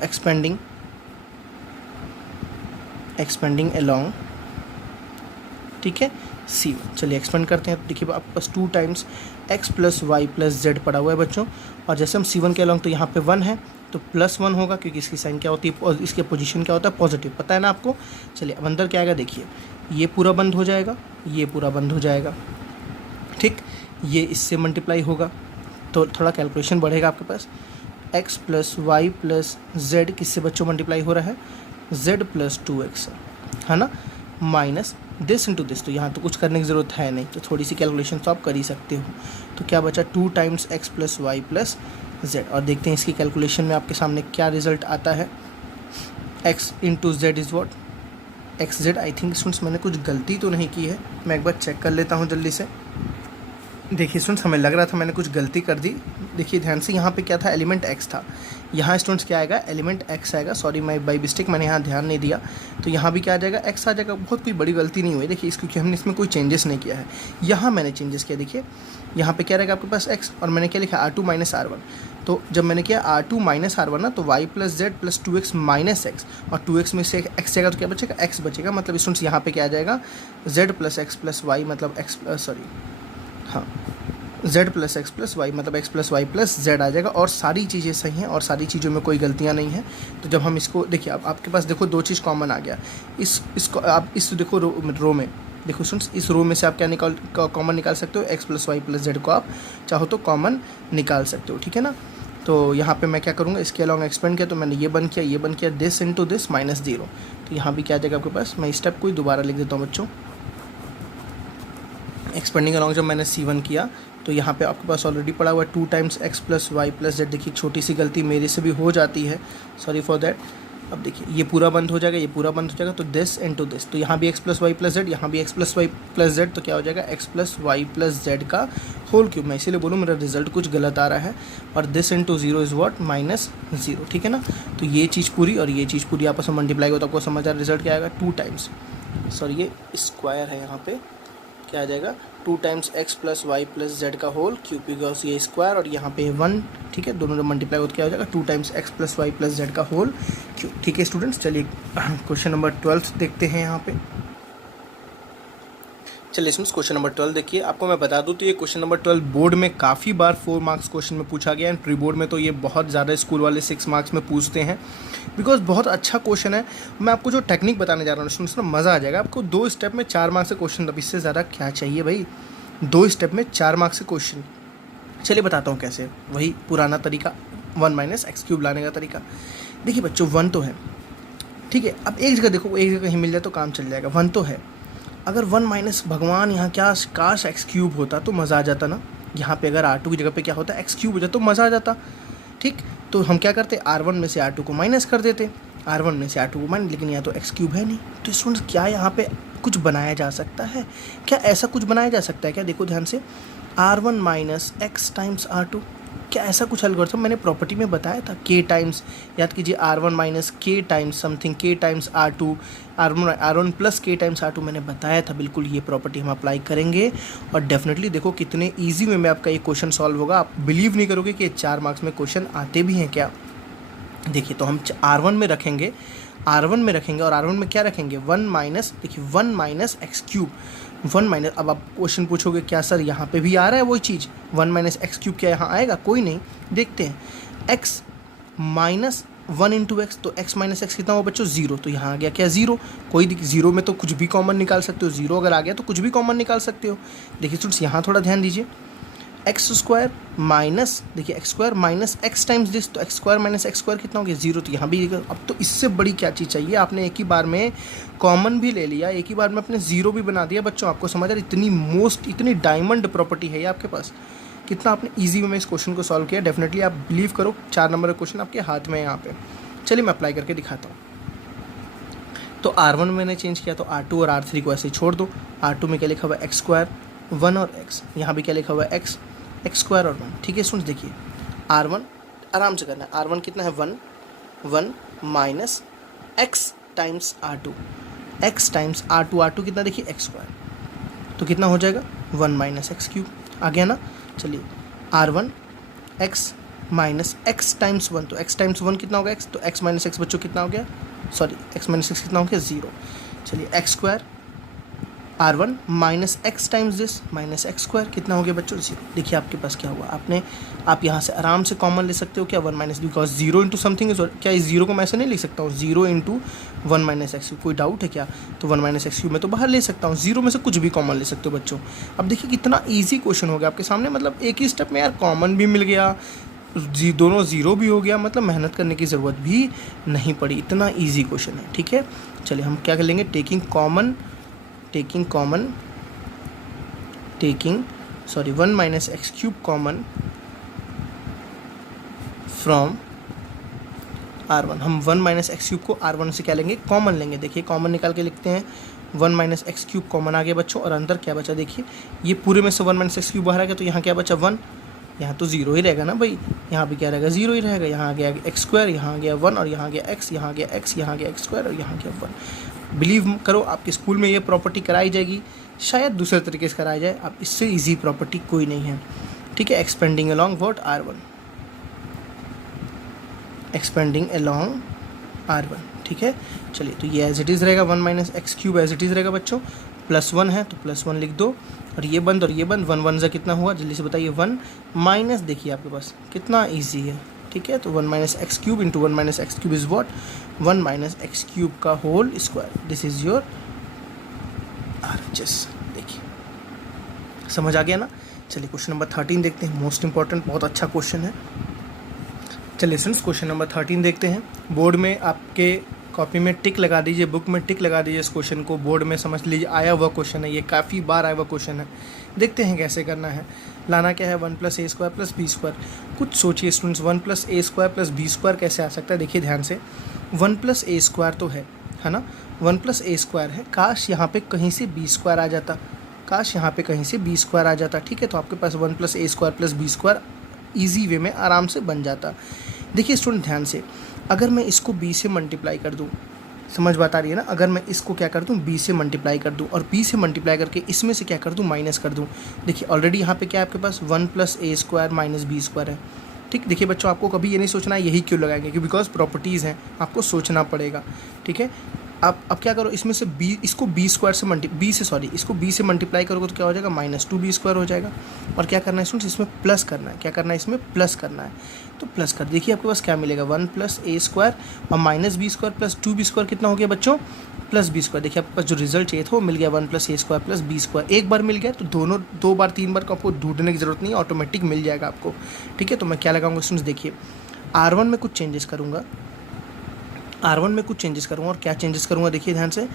एक्सपेंडिंग अलॉन्ग, ठीक है, C1। चलिए एक्सपेंड करते हैं, तो देखिए आपके पास 2 times x plus Y plus Z पड़ा हुआ है बच्चों। और जैसे हम C1 के अलॉन्ग, तो यहाँ पे 1 है तो प्लस 1 होगा, क्योंकि इसकी साइन क्या होती है और इसके पोजीशन क्या होता है, पॉजिटिव, पता है ना आपको। चलिए अब अंदर क्या आएगा, देखिए ये पूरा बंद हो जाएगा, ये पूरा बंद हो जाएगा, ठीक, ये इससे मल्टीप्लाई होगा तो थोड़ा कैलकुलेशन बढ़ेगा आपके पास। x plus Y plus Z किससे बच्चों मल्टीप्लाई हो रहा है, z प्लस 2x, है ना, माइनस दिस इंटू दिस, तो यहाँ तो कुछ करने की ज़रूरत है नहीं, तो थोड़ी सी कैलकुलेशन तो आप कर ही सकते हो। तो क्या बचा, 2 times x plus Y plus Z, और देखते हैं इसकी कैलकुलेशन में आपके सामने क्या रिजल्ट आता है। x into Z is what, x Z. I think students मैंने कुछ गलती तो नहीं की है, मैं एक बार चेक कर लेता हूँ जल्दी से। देखिए स्टूडेंट्स हमें लग रहा था मैंने कुछ गलती कर दी, देखिए ध्यान से, यहाँ पे क्या था, एलिमेंट x था, यहाँ स्टूडेंट्स क्या आएगा, एलिमेंट x आएगा, सॉरी मैं बाई मिस्टेक मैंने यहाँ ध्यान नहीं दिया, तो यहाँ भी क्या आ जाएगा, x आ जाएगा, बहुत कोई बड़ी गलती नहीं हुई। देखिए क्योंकि हमने इसमें कोई चेंजेस नहीं किया है, यहाँ मैंने चेंजेस किया, देखिए यहाँ पे क्या रहेगा आपके पास x, और मैंने क्या लिखा, R2 माइनस R1, तो जब मैंने किया R2 माइनस R1 ना, तो y plus Z plus 2x minus x, और 2x में से x जाएगा तो क्या बचेगा, x बचेगा, मतलब स्टूडेंट्स यहाँ पे क्या आ जाएगा, z plus x plus y, मतलब z plus x plus y, मतलब x plus Y plus z आ जाएगा, और सारी चीज़ें सही हैं और सारी चीज़ों में कोई गलतियाँ नहीं हैं। तो जब हम इसको देखिए, अब आपके पास देखो 2 चीज़ कॉमन आ गया, इसको आप इस देखो रो में देखो स्टूडेंट्स, इस रो में से आप क्या कॉमन निकाल सकते हो, x plus Y plus Z को आप चाहो तो कॉमन निकाल सकते हो, ठीक है ना। तो यहाँ पे मैं क्या करूँगा, इसके अलॉन्ग एक्सपेंड किया, तो मैंने ये बन किया दिस इंटू दिस माइनस 0, तो यहाँ भी क्या आ जाएगा आपके पास, मैं स्टेप को ही दोबारा लिख देता हूँ बच्चों। एक्सपेंडिंग अलॉन्ग जब मैंने C1 किया तो यहाँ पे आपके पास ऑलरेडी पड़ा हुआ है 2 times x plus Y plus Z, देखिए छोटी सी गलती मेरे से भी हो जाती है, सॉरी फॉर दैट। अब देखिए ये पूरा बंद हो जाएगा, ये पूरा बंद हो जाएगा, तो दिस इंटू दिस, तो यहाँ भी x plus Y plus Z, यहाँ भी x plus Y plus Z, तो क्या हो जाएगा, x plus Y plus Z का होल क्यूब। मैं इसीलिए बोलूँ मेरा रिजल्ट कुछ गलत आ रहा है, और this into 0 is what, minus 0, ठीक है ना। तो ये चीज़ पूरी और ये चीज़ पूरी आपस में मल्टीप्लाई हो, तो आपको समझ आ रहा रिजल्ट क्या आएगा, 2 टाइम्स, सॉरी ये स्क्वायर है, यहाँ पे क्या आ जाएगा, 2 times x plus Y plus Z का होल क्यूब, बिकॉज ये स्क्वायर और यहाँ पे 1, ठीक है, दोनों जब मल्टीप्लाई हो तो क्या हो जाएगा, 2 times x plus Y plus Z का होल क्यूब, ठीक है स्टूडेंट्स। चलिए क्वेश्चन नंबर 12 देखते हैं यहाँ पे। चलिए इसमें क्वेश्चन नंबर 12 देखिए, आपको मैं बता दूं तो ये क्वेश्चन नंबर 12 बोर्ड में काफ़ी बार 4 मार्क्स क्वेश्चन में पूछा गया है, प्री बोर्ड में तो ये बहुत ज़्यादा स्कूल वाले 6 मार्क्स में पूछते हैं, बिकॉज बहुत अच्छा क्वेश्चन है। मैं आपको जो टेक्निक बताने जा रहा हूँ स्टूडेंट्स ना, मज़ा आ जाएगा आपको। 2 स्टेप में 4 मार्क्स से क्वेश्चन, अब इससे ज़्यादा क्या चाहिए भाई, 2 स्टेप में 4 मार्क्स से क्वेश्चन। चलिए बताता हूँ कैसे, वही पुराना तरीका 1 माइनस एक्स क्यूब लाने का तरीका। देखिए बच्चों 1 तो है, ठीक है, अब एक जगह देखो, एक जगह कहीं मिल जाए तो काम चल जाएगा, 1 तो है। अगर 1 माइनस भगवान यहाँ क्या काश एक्स क्यूब होता तो मज़ा आ जाता ना, यहाँ पे अगर R2 की जगह पे क्या होता एक्स क्यूब हो जाता तो मज़ा आ जाता, ठीक। तो हम क्या करते, R1 में से R2 को माइनस कर देते, R1 में से R2 को माइनस, लेकिन यहाँ तो एक्स क्यूब है नहीं। तो स्टूडेंट्स क्या यहाँ पे कुछ बनाया जा सकता है क्या, ऐसा कुछ बनाया जा सकता है क्या, देखो ध्यान से, R1 minus x times R2। क्या ऐसा कुछ एल्गोरिथम मैंने प्रॉपर्टी में बताया था? के टाइम्स, याद कीजिए, R1 माइनस के टाइम्स समथिंग के टाइम्स R2, R1 प्लस के टाइम्स R2 मैंने बताया था। बिल्कुल ये प्रॉपर्टी हम अप्लाई करेंगे और डेफिनेटली देखो कितने ईजी वे में आपका ये क्वेश्चन सॉल्व होगा। आप बिलीव नहीं करोगे कि 4 मार्क्स में क्वेश्चन आते भी हैं क्या। देखिए, तो हम R1 में रखेंगे, R1 में रखेंगे और R1 में क्या रखेंगे, 1 माइनस, देखिए 1 माइनस एक्स क्यूब, 1 माइनस, अब आप क्वेश्चन पूछोगे क्या सर यहाँ पे भी आ रहा है वही चीज़, 1 माइनस एक्स क्यूब क्या यहाँ आएगा? कोई नहीं, देखते हैं। x माइनस 1 इंटू एक्स, तो x माइनस एक्स कितना हुआ बच्चों? 0, तो यहाँ आ गया क्या? 0। कोई जीरो में तो कुछ भी कॉमन निकाल सकते हो, 0 अगर आ गया तो कुछ भी कॉमन निकाल सकते हो। देखिए स्टूडेंट्स यहाँ थोड़ा ध्यान दीजिए, एक्स स्क्वायर माइनस, देखिए x square minus x times this, तो x square minus x square कितना हो गया? 0, तो यहाँ भी। अब तो इससे बड़ी क्या चीज़ चाहिए? आपने एक ही बार में कॉमन भी ले लिया, एक ही बार में अपने 0 भी बना दिया बच्चों। आपको समझ आ रहा है? इतनी डायमंड प्रॉपर्टी है ये आपके पास। कितना आपने ईजी वे में इस क्वेश्चन को सॉल्व किया। डेफिनेटली आप बिलीव करो 4 नंबर का क्वेश्चन आपके हाथ में है यहाँ पे। चलिए मैं अप्लाई करके दिखाता हूँ। तो R1 में मैंने चेंज किया, तो R2 और R3 को ऐसे ही छोड़ दो। R2 में क्या लिखा हुआ है? एक्स स्क्वायर 1 और एक्स, यहाँ भी क्या लिखा हुआ है? एक्स स्क्वायर और 1। ठीक है स्टूडेंट्स, देखिए R1 आराम से करना है। R1 कितना है? 1 minus x times R2, x times R2 कितना? देखिए एक्स स्क्वायर, तो कितना हो जाएगा? 1 माइनस एक्स क्यूब। आ गया ना? चलिए R1 x minus x times 1, तो एक्स टाइम्स 1 कितना होगा? एक्स, तो एक्स माइनस एक्स बच्चों कितना हो गया? सॉरी, एक्स माइनस एक्स कितना हो गया? 0। चलिए x square R1 minus x times this, minus x square कितना हो गया बच्चों? 0। देखिए आपके पास क्या हुआ, आप यहाँ से आराम से कॉमन ले सकते हो क्या? 1 minus, because 0 into something is, क्या इस 0 को मैं ऐसे नहीं लिख सकता हूँ? 0 इंटू 1 माइनस एक्स क्यूब, कोई डाउट है क्या? तो 1 माइनस एक्स क्यूब में तो बाहर ले सकता हूँ, 0 में से कुछ भी कॉमन ले सकते हो बच्चों। अब देखिए कितना ईजी क्वेश्चन हो गया आपके सामने, मतलब एक ही स्टेप में यार कॉमन भी मिल गया, दोनों 0 भी हो गया, मतलब मेहनत करने की ज़रूरत भी नहीं पड़ी। इतना ईजी क्वेश्चन है। ठीक है, चलिए हम क्या कर लेंगे? Taking 1 minus x cube common from R1। हम 1 माइनस एक्स क्यूब को R1 से क्या लेंगे? कॉमन लेंगे। देखिए कॉमन निकाल के लिखते हैं, 1 माइनस एक्स क्यूब कॉमन आ गया बच्चों, और अंदर क्या बचा? देखिए ये पूरे में से 1 माइनस एक्स क्यूब बाहर आ गया, तो यहाँ क्या बचा? 1। यहाँ तो 0 ही रहेगा ना भाई, यहाँ भी क्या रहेगा? 0 ही रहेगा। यहाँ आ गया एक्स स्क्वायर, यहाँ आ गया 1, और यहाँ आ गया एक्स, यहाँ आ गया एक्स, यहाँ आ गया एक्स स्क्वायर, और यहाँ आ गया 1। बिलीव करो आपके स्कूल में ये प्रॉपर्टी कराई जाएगी, शायद दूसरे तरीके से कराई जाए, अब इससे इजी प्रॉपर्टी कोई नहीं है। ठीक है, expanding along what? R1, expanding along R1। ठीक है, चलिए तो ये एज इट इज़ रहेगा, 1 minus x cube as it is रहेगा बच्चों। +1 है तो +1 लिख दो, और ये बंद 1 1 से कितना हुआ? जल्दी से बताइए। 1 माइनस, देखिए आपके पास कितना ईजी है। ठीक है, तो 1 minus x cube into 1 minus x cube is what? 1 minus x cube का whole square. This is your RHS। देखिए समझ आ गया ना? चलिए क्वेश्चन नंबर 13 देखते हैं, मोस्ट इंपॉर्टेंट, बहुत अच्छा क्वेश्चन है। चलिए फ्रेंड्स क्वेश्चन नंबर 13 देखते हैं। बोर्ड में आपके कॉपी में टिक लगा दीजिए, बुक में टिक लगा दीजिए, इस क्वेश्चन को बोर्ड में समझ लीजिए, आया हुआ क्वेश्चन है ये, काफ़ी बार आया हुआ क्वेश्चन है। देखते हैं कैसे करना है। लाना क्या है? 1 + a² + b²। कुछ सोचिए स्टूडेंट्स, 1 + a² + b² कैसे आ सकता है? देखिए ध्यान से, 1 + a² तो है ना, 1 + a² है। काश यहाँ पे कहीं से b² आ जाता, काश यहाँ पे कहीं से b² आ जाता। ठीक है, तो आपके पास 1 + a² + b² ईजी वे में आराम से बन जाता। देखिए स्टूडेंट ध्यान से, अगर मैं इसको b से मल्टीप्लाई कर दूँ, समझ बात आ रही है ना? अगर मैं इसको क्या कर दूँ? b से मल्टीप्लाई कर दूँ, और b से मल्टीप्लाई करके इसमें से क्या कर दूँ? माइनस कर दूँ। देखिए ऑलरेडी यहाँ पे क्या है आपके पास? 1 + a² - b² है। ठीक, देखिए बच्चों आपको कभी ये नहीं सोचना यही क्यों लगाएंगे, क्योंकि बिकॉज प्रॉपर्टीज़ हैं, आपको सोचना पड़ेगा। ठीक है, आप अब क्या करो, इसमें से इसको इसको b से मल्टीप्लाई करोगे तो क्या हो जाएगा? -2b² हो जाएगा। और क्या करना है स्टूडेंट्स? इसमें प्लस करना है। क्या करना है? इसमें प्लस करना है। तो प्लस कर, देखिए आपके पास क्या मिलेगा? 1 + a² और -b² + 2b² कितना हो गया बच्चों? +b²। देखिए आपके पास जो रिजल्ट चाहिए था वो मिल गया, 1 + a² + b²। एक बार मिल गया तो दोनों 2 बार 3 बार को आपको ढूंढने की ज़रूरत नहीं है, ऑटोमेटिक मिल जाएगा आपको। ठीक है, तो मैं क्या लगाऊंगा स्टूडेंट्स? देखिए R1 में कुछ चेंजेस करूँगा, और क्या चेंजेस करूँगा? देखिए ध्यान से,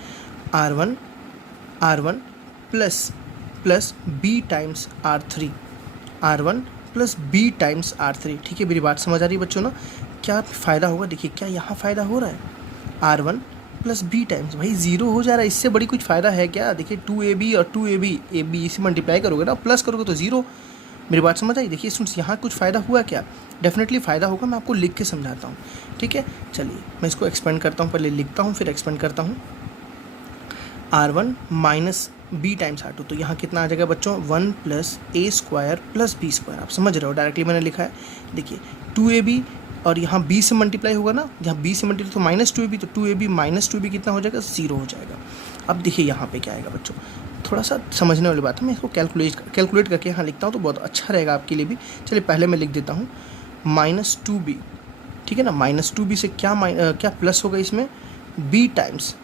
R1 plus b times R3, R1 plus b times R3। ठीक है, मेरी बात समझ आ रही है बच्चों ना? क्या फ़ायदा होगा? देखिए क्या यहाँ फ़ायदा हो रहा है? R1 प्लस b टाइम्स, भाई 0 हो जा रहा है, इससे बड़ी कुछ फ़ायदा है क्या? देखिए 2ab और 2ab, ab से मल्टीप्लाई करोगे ना, प्लस करोगे तो 0, मेरी बात समझ आई। देखिए स्टूडेंट्स यहाँ कुछ फ़ायदा हुआ क्या, डेफिनेटली फ़ायदा होगा, मैं आपको लिख के समझाता हूँ, ठीक है। चलिए मैं इसको एक्सपेंड करता हूँ, पहले लिखता हूँ फिर एक्सपेंड करता हूँ। R1 minus B times R2, तो यहाँ कितना आ जाएगा बच्चों 1 plus a square plus b square. आप समझ रहे हो, डायरेक्टली मैंने लिखा है। देखिए 2ab और यहाँ b से मल्टीप्लाई होगा ना, यहाँ b से मल्टीप्लाई तो माइनस 2ab, तो 2ab माइनस 2ab कितना हो जाएगा 0 हो जाएगा। अब देखिए यहाँ पे क्या आएगा बच्चों, थोड़ा सा समझने वाली बात है, मैं इसको कैलकुलेट करके यहाँ लिखता हूँ तो बहुत अच्छा रहेगा आपके लिए भी। चलिए पहले मैं लिख देता हूँ -2b, ठीक है ना। -2b से क्या प्लस होगा इसमें, b times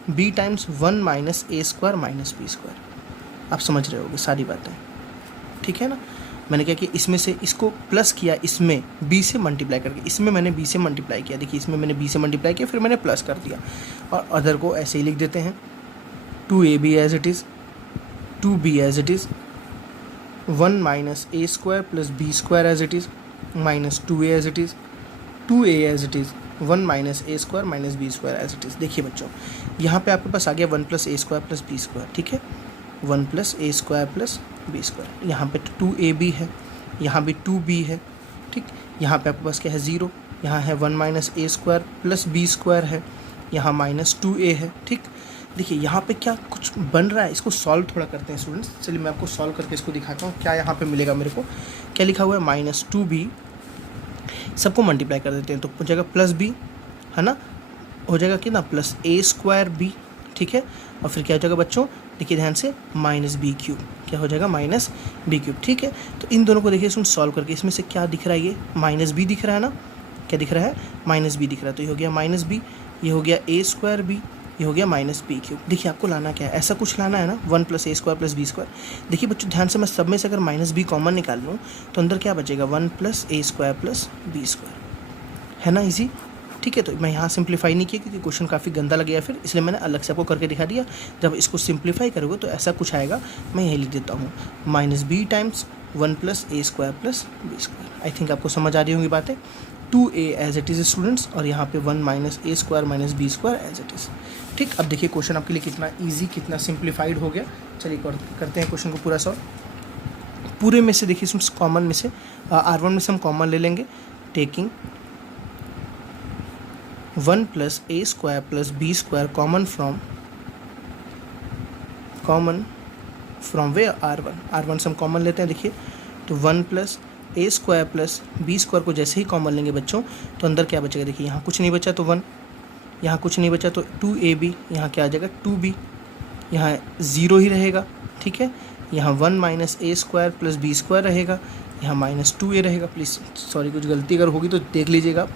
1 minus a square minus b square. आप समझ रहे होगे सारी बातें, ठीक है ना। मैंने क्या किया, इसमें से इसको प्लस किया, इसमें b से मल्टीप्लाई करके, इसमें मैंने b से मल्टीप्लाई किया। देखिए इसमें मैंने b से मल्टीप्लाई किया, फिर मैंने प्लस कर दिया, और अदर को ऐसे ही लिख देते हैं 2ab as it is, 2b as it is, 1 minus a square plus b square as it is, minus 2a as it is, 2a as it is, 1 minus a square minus b square as it is. देखिए बच्चों यहाँ पे आपके पास आ गया 1 plus a square plus b square, ठीक है, 1 plus a square plus b square. यहाँ पे 2ab है, यहाँ भी 2b है, ठीक। यहाँ पे आपके पास क्या है 0, यहाँ है 1 minus a square plus b square है, यहाँ माइनस 2a है, ठीक। देखिए यहाँ पे क्या कुछ बन रहा है, इसको सॉल्व थोड़ा करते हैं स्टूडेंट्स। चलिए मैं आपको सॉल्व करके इसको दिखाता हूँ क्या यहाँ पे मिलेगा मेरे को। क्या लिखा हुआ है, -2b, सबको मल्टीप्लाई कर देते हैं तो हो जाएगा प्लस b, है ना, हो जाएगा कितना प्लस ए स्क्वायर बी, ठीक है। और फिर क्या हो जाएगा बच्चों, देखिए ध्यान से -b³, क्या हो जाएगा -b³, ठीक है। तो इन दोनों को देखिए इसमें सॉल्व करके, इसमें से क्या दिख रहा है, ये -b दिख रहा है ना, क्या दिख रहा है -b दिख रहा है, तो ये हो गया -b, ये हो गया a स्क्वायर b, ये हो गया -b³। देखिए आपको लाना क्या है, ऐसा कुछ लाना है ना, 1 plus a square plus b square. देखिए बच्चों ध्यान से, मैं सब में से अगर -b कॉमन निकाल लूँ तो अंदर क्या बचेगा 1 plus a square plus b square, है ना, इजी, ठीक है। तो मैं यहाँ सिंप्लीफाई नहीं किया क्योंकि क्वेश्चन काफ़ी गंदा लग गया फिर, इसलिए मैंने अलग से आपको करके दिखा दिया। जब इसको सिंप्लीफाई करोगे तो ऐसा कुछ आएगा, मैं यही लिख देता हूँ -b times 1 plus a square plus b square. I think आपको समझ आ रही होंगी बातें। 2a as it is students, और यहाँ पे 1 minus a square minus b square as it is, ठीक। अब देखिए क्वेश्चन आपके लिए कितना ईजी, कितना सिंप्लीफाइड हो गया। चलिए करते हैं क्वेश्चन को पूरा सॉल्व। पूरे में से देखिए स्टूडेंट्स, कॉमन में से R1 में से हम कॉमन ले लेंगे, taking 1 plus a square plus b square common from way R1 से हम कॉमन लेते हैं। देखिए तो 1 plus a square plus b square को जैसे ही कॉमन लेंगे बच्चों तो अंदर क्या बचेगा, देखिए यहाँ कुछ नहीं बचा तो 1, यहाँ कुछ नहीं बचा तो 2ab, यहाँ क्या आ जाएगा 2b, यहाँ 0 ही रहेगा, ठीक है। यहाँ 1 minus a square plus b square रहेगा, यहाँ -2a रहेगा। प्लीज़ सॉरी कुछ गलती अगर होगी तो देख लीजिएगा आप,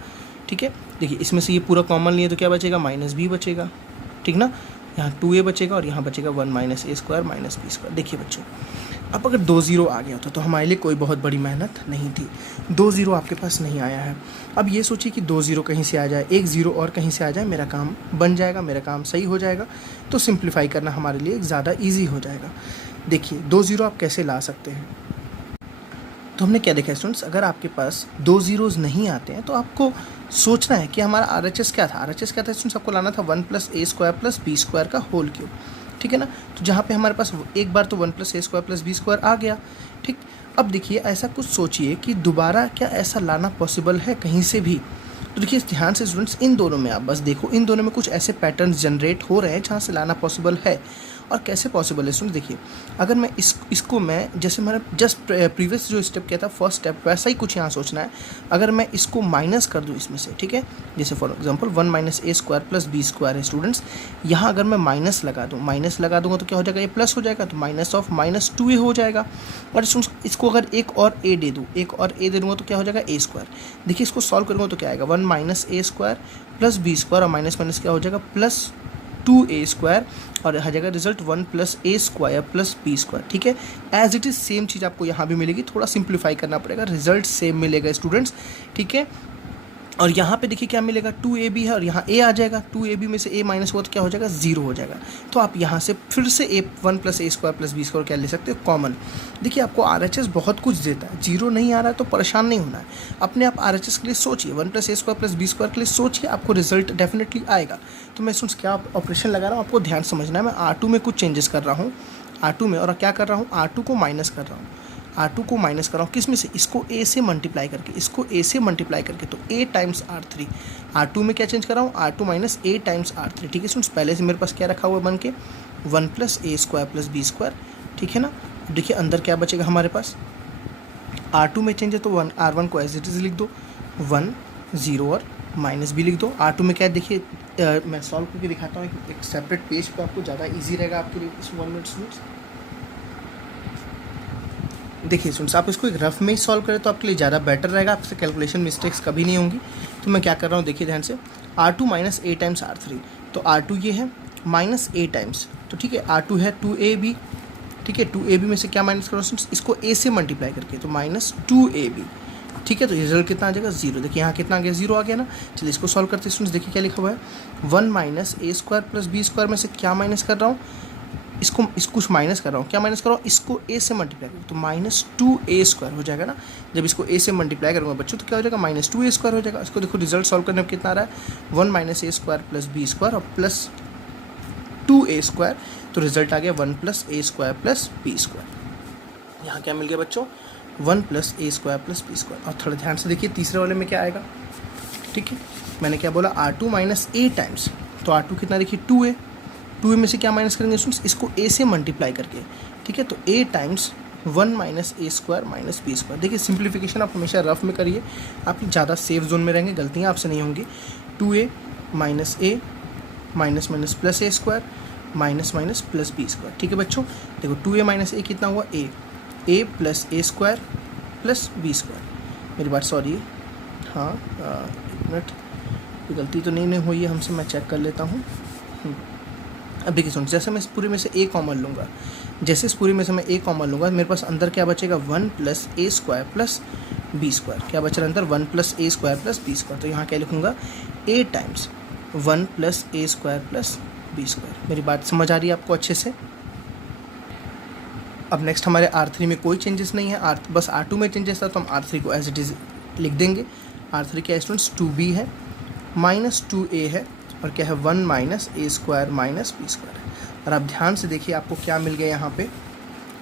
ठीक है। देखिए इसमें से ये पूरा कॉमन लिए तो क्या बचेगा -b बचेगा, ठीक ना। यहाँ 2a बचेगा और यहाँ बचेगा 1 minus a square minus b square. देखिए बच्चों अब अगर 2 0 आ गया होता तो हमारे लिए कोई बहुत बड़ी मेहनत नहीं थी। 2 0 आपके पास नहीं आया है। अब ये सोचिए कि 2 0 कहीं से आ जाए, 1 0 और कहीं से आ जाए, मेरा काम बन जाएगा, मेरा काम सही हो जाएगा। तो सिंप्लीफाई करना हमारे लिए ज़्यादा ईजी हो जाएगा। देखिए 2 0 आप कैसे ला सकते हैं, तो हमने क्या देखा स्टूडेंट्स, अगर आपके पास 2 0 नहीं आते हैं तो आपको सोचना है कि हमारा RHS क्या था। RHS क्या था स्टूडेंट्स, आपको लाना था 1 plus a square plus b square का होल क्यूब, ठीक है ना। तो जहाँ पे हमारे पास एक बार तो 1 plus a square plus b square आ गया, ठीक। अब देखिए ऐसा कुछ सोचिए कि दोबारा क्या ऐसा लाना पॉसिबल है कहीं से भी। तो देखिए ध्यान से स्टूडेंट्स, इन दोनों में आप बस देखो, इन दोनों में कुछ ऐसे पैटर्न्स जनरेट हो रहे हैं जहाँ से लाना पॉसिबल है। और कैसे पॉसिबल है स्टूडेंट, देखिए अगर मैं इसको मैं जैसे मैंने जस्ट प्रीवियस जो स्टेप किया था फर्स्ट स्टेप, वैसा ही कुछ यहाँ सोचना है। अगर मैं इसको माइनस कर दूँ इसमें से, ठीक है, जैसे for example 1 minus a square plus b square है स्टूडेंट्स, यहाँ अगर मैं माइनस लगा दूँगा तो क्या हो जाएगा, ये प्लस हो जाएगा, तो माइनस ऑफ -2a हो जाएगा। और इसको अगर एक और ए दे दूँगा तो क्या हो जाएगा, ए स्क्वायर। देखिए इसको सॉल्व करूँगा तो क्या आएगा, 1 minus a square plus b square और माइनस माइनस क्या हो जाएगा प्लस 2a स्क्वायर, और आ जाएगा result 1 plus a square plus b square, ठीक है। एज इट इज़ सेम चीज़ आपको यहाँ भी मिलेगी, थोड़ा सिंप्लीफाई करना पड़ेगा, रिजल्ट सेम मिलेगा स्टूडेंट्स, ठीक है। और यहाँ पे देखिए क्या मिलेगा, 2ab है और यहाँ a आ जाएगा, 2ab में से a माइनस हुआ तो क्या हो जाएगा, 0 हो जाएगा। तो आप यहाँ से फिर से 1 plus a square plus b square क्या ले सकते हो, कॉमन। देखिए आपको RHS बहुत कुछ देता है, 0 नहीं आ रहा है तो परेशान नहीं होना है, अपने आप RHS के लिए सोचिए, 1 plus a square plus b square के लिए सोचिए, आपको रिजल्ट डेफिनेटली आएगा। तो मैं सुन क्या ऑपरेशन लगा रहा हूँ, आपको ध्यान समझना है। मैं R2 में कुछ चेंजेस कर रहा हूँ, R2 में, और क्या कर रहा हूँ, R2 को माइनस कर रहा हूँ, R2 को माइनस कर रहा हूँ किस में से, इसको A से मल्टीप्लाई करके, इसको A से मल्टीप्लाई करके, तो A टाइम्स R3, R2 में क्या चेंज कर रहा हूँ, R2 minus A times R3, ठीक है स्टूडेंट्स। पहले से मेरे पास क्या रखा हुआ है बन के 1 plus A square plus b square, ठीक है ना। देखिए अंदर क्या बचेगा हमारे पास, R2 में चेंज है तो R1 को एज इट इज़ लिख दो, 1 0 और माइनस भी लिख दो। R2 में क्या है देखिए, मैं सॉल्व करके दिखाता हूँ एक सेपरेट पेज पे, आपको ज़्यादा इजी रहेगा आपके लिए इस 1 मिनट स्टूडेंट्स। देखिए स्टूडेंट्स, आप इसको एक रफ में ही सॉल्व करें तो आपके लिए ज़्यादा बेटर रहेगा, आपसे कैलकुलेशन मिस्टेक्स कभी नहीं होंगी। तो मैं क्या कर रहा हूँ देखिए ध्यान से, R2 minus A times R3, तो R2 ये है माइनस A टाइम्स, तो ठीक है R2 है 2AB, ठीक है 2AB में से क्या माइनस करो स्टूडेंट्स, इसको A से मल्टीप्लाई करके, तो माइनस 2AB, ठीक है। तो रिजल्ट कितना आ जाएगा 0, देखिए यहाँ कितना आ गया 0 आ गया ना। चलिए इसको सॉल्व करते हैं स्टूडेंट्स, देखिए क्या लिखा हुआ है 1 minus A square plus b square में से क्या माइनस कर रहा हूँ, इसको कुछ माइनस कर रहा हूँ, क्या माइनस कर रहा हूँ, इसको A से मल्टीप्लाई करूँ तो माइनस 2A स्क्वायर हो जाएगा ना। जब इसको A से मल्टीप्लाई करूँगा बच्चों तो क्या हो जाएगा, माइनस 2A स्क्वायर हो जाएगा। इसको देखो रिजल्ट सॉल्व करने में कितना आ रहा है, 1 minus A square plus b square और प्लस 2A स्क्वायर, तो रिजल्ट आ गया 1 plus A square plus b square. यहाँ क्या मिल गया बच्चों, 1 plus A square plus b square. और थोड़ा ध्यान से देखिए तीसरे वाले में क्या आएगा, ठीक है। मैंने क्या बोला, R2 माइनस A टाइम्स, तो R2 कितना देखिए 2A, 2A में से क्या माइनस करेंगे स्टूडेंट्स, इसको A से मल्टीप्लाई करके, ठीक है। तो A times 1 minus A square minus b square. देखिए सिंप्लीफिकेशन आप हमेशा रफ में करिए, आप ज़्यादा सेफ जोन में रहेंगे, गलतियाँ आपसे नहीं होंगी। 2A minus A minus minus plus A square minus minus plus b square, ठीक है बच्चों। देखो 2A माइनस A कितना हुआ, A plus A square plus b square. मेरी बात सॉरी, हाँ एक मिनट, गलती तो नहीं हुई है हमसे, मैं चेक कर लेता हूँ। अब देखिए सुन, जैसे मैं इस पूरे में से A कॉमन लूँगा, जैसे इस पूरे में से मैं A कॉमन लूँगा, मेरे पास अंदर क्या बचेगा 1 plus A square plus b square. क्या बच रहा है अंदर, 1 plus A square plus b square. तो यहाँ क्या लिखूँगा, A times 1 plus A square plus b square. मेरी बात समझ आ रही है आपको अच्छे से। अब नेक्स्ट हमारे R3 में कोई चेंजेस नहीं है, बस R2 में चेंजेस था, तो हम R3 को एज इट इज़ लिख देंगे। R3 क्या स्टूडेंट्स 2B है माइनस 2A है और क्या है 1 minus A square minus b square है। और आप ध्यान से देखिए आपको क्या मिल गया यहाँ पे,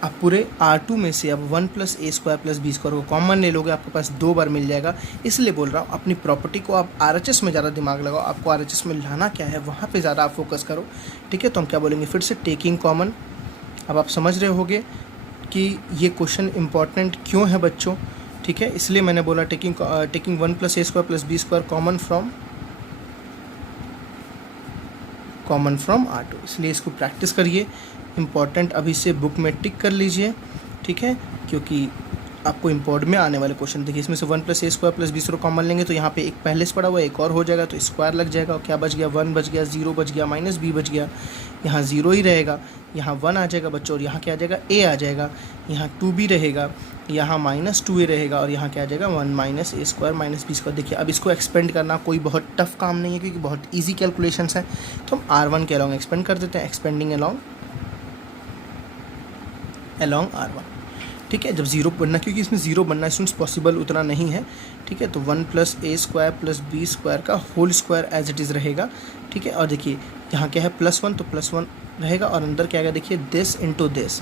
आप पूरे R2 में से अब 1 plus A square plus b square को कॉमन ले लोगे, आपके पास 2 बार मिल जाएगा। इसलिए बोल रहा हूँ अपनी प्रॉपर्टी को आप RHS में ज़्यादा दिमाग लगाओ, आपको RHS में लाना क्या है वहाँ पे ज़्यादा आप फोकस करो, ठीक है। तो हम क्या बोलेंगे फिर से, टेकिंग कॉमन। अब आप समझ रहे होगे कि ये क्वेश्चन इंपॉर्टेंट क्यों है बच्चों, ठीक है। इसलिए मैंने बोला taking 1 plus A square plus b square common from R2, इसलिए इसको प्रैक्टिस करिए। इम्पॉर्टेंट अभी से बुक में टिक कर लीजिए, ठीक है, क्योंकि आपको इम्पोर्टेंट में आने वाले क्वेश्चन। देखिए इसमें से 1 plus A square plus b square common लेंगे तो यहाँ पे एक पहले से पड़ा हुआ एक और हो जाएगा, तो स्क्वायर लग जाएगा और क्या बच गया, 1 बच गया, 0 बच गया, माइनस बी बच गया, यहाँ 0 ही रहेगा, यहाँ 1 आ जाएगा बच्चों, और यहाँ क्या आ जाएगा A आ जाएगा, यहाँ 2B रहेगा, यहाँ माइनस 2A रहेगा, और यहाँ क्या आ जाएगा 1 minus A square minus b square. देखिए अब इसको एक्सपेंड करना कोई बहुत टफ काम नहीं है, क्योंकि बहुत ईजी कैलकुलेशंस हैं। तो हम R1 के अलॉन्ग एक्सपेंड कर देते हैं, एक्सपेंडिंग अलॉन्ग R1, ठीक है। जब 0 बनना, क्योंकि इसमें 0 बनना स्टूडेंट्स पॉसिबल उतना नहीं है, ठीक है। तो 1 plus A square plus b square का whole square as it is रहेगा, ठीक है। और देखिए यहाँ क्या है +1, तो +1 रहेगा, और अंदर क्या आएगा देखिए दिस इंटू दिस।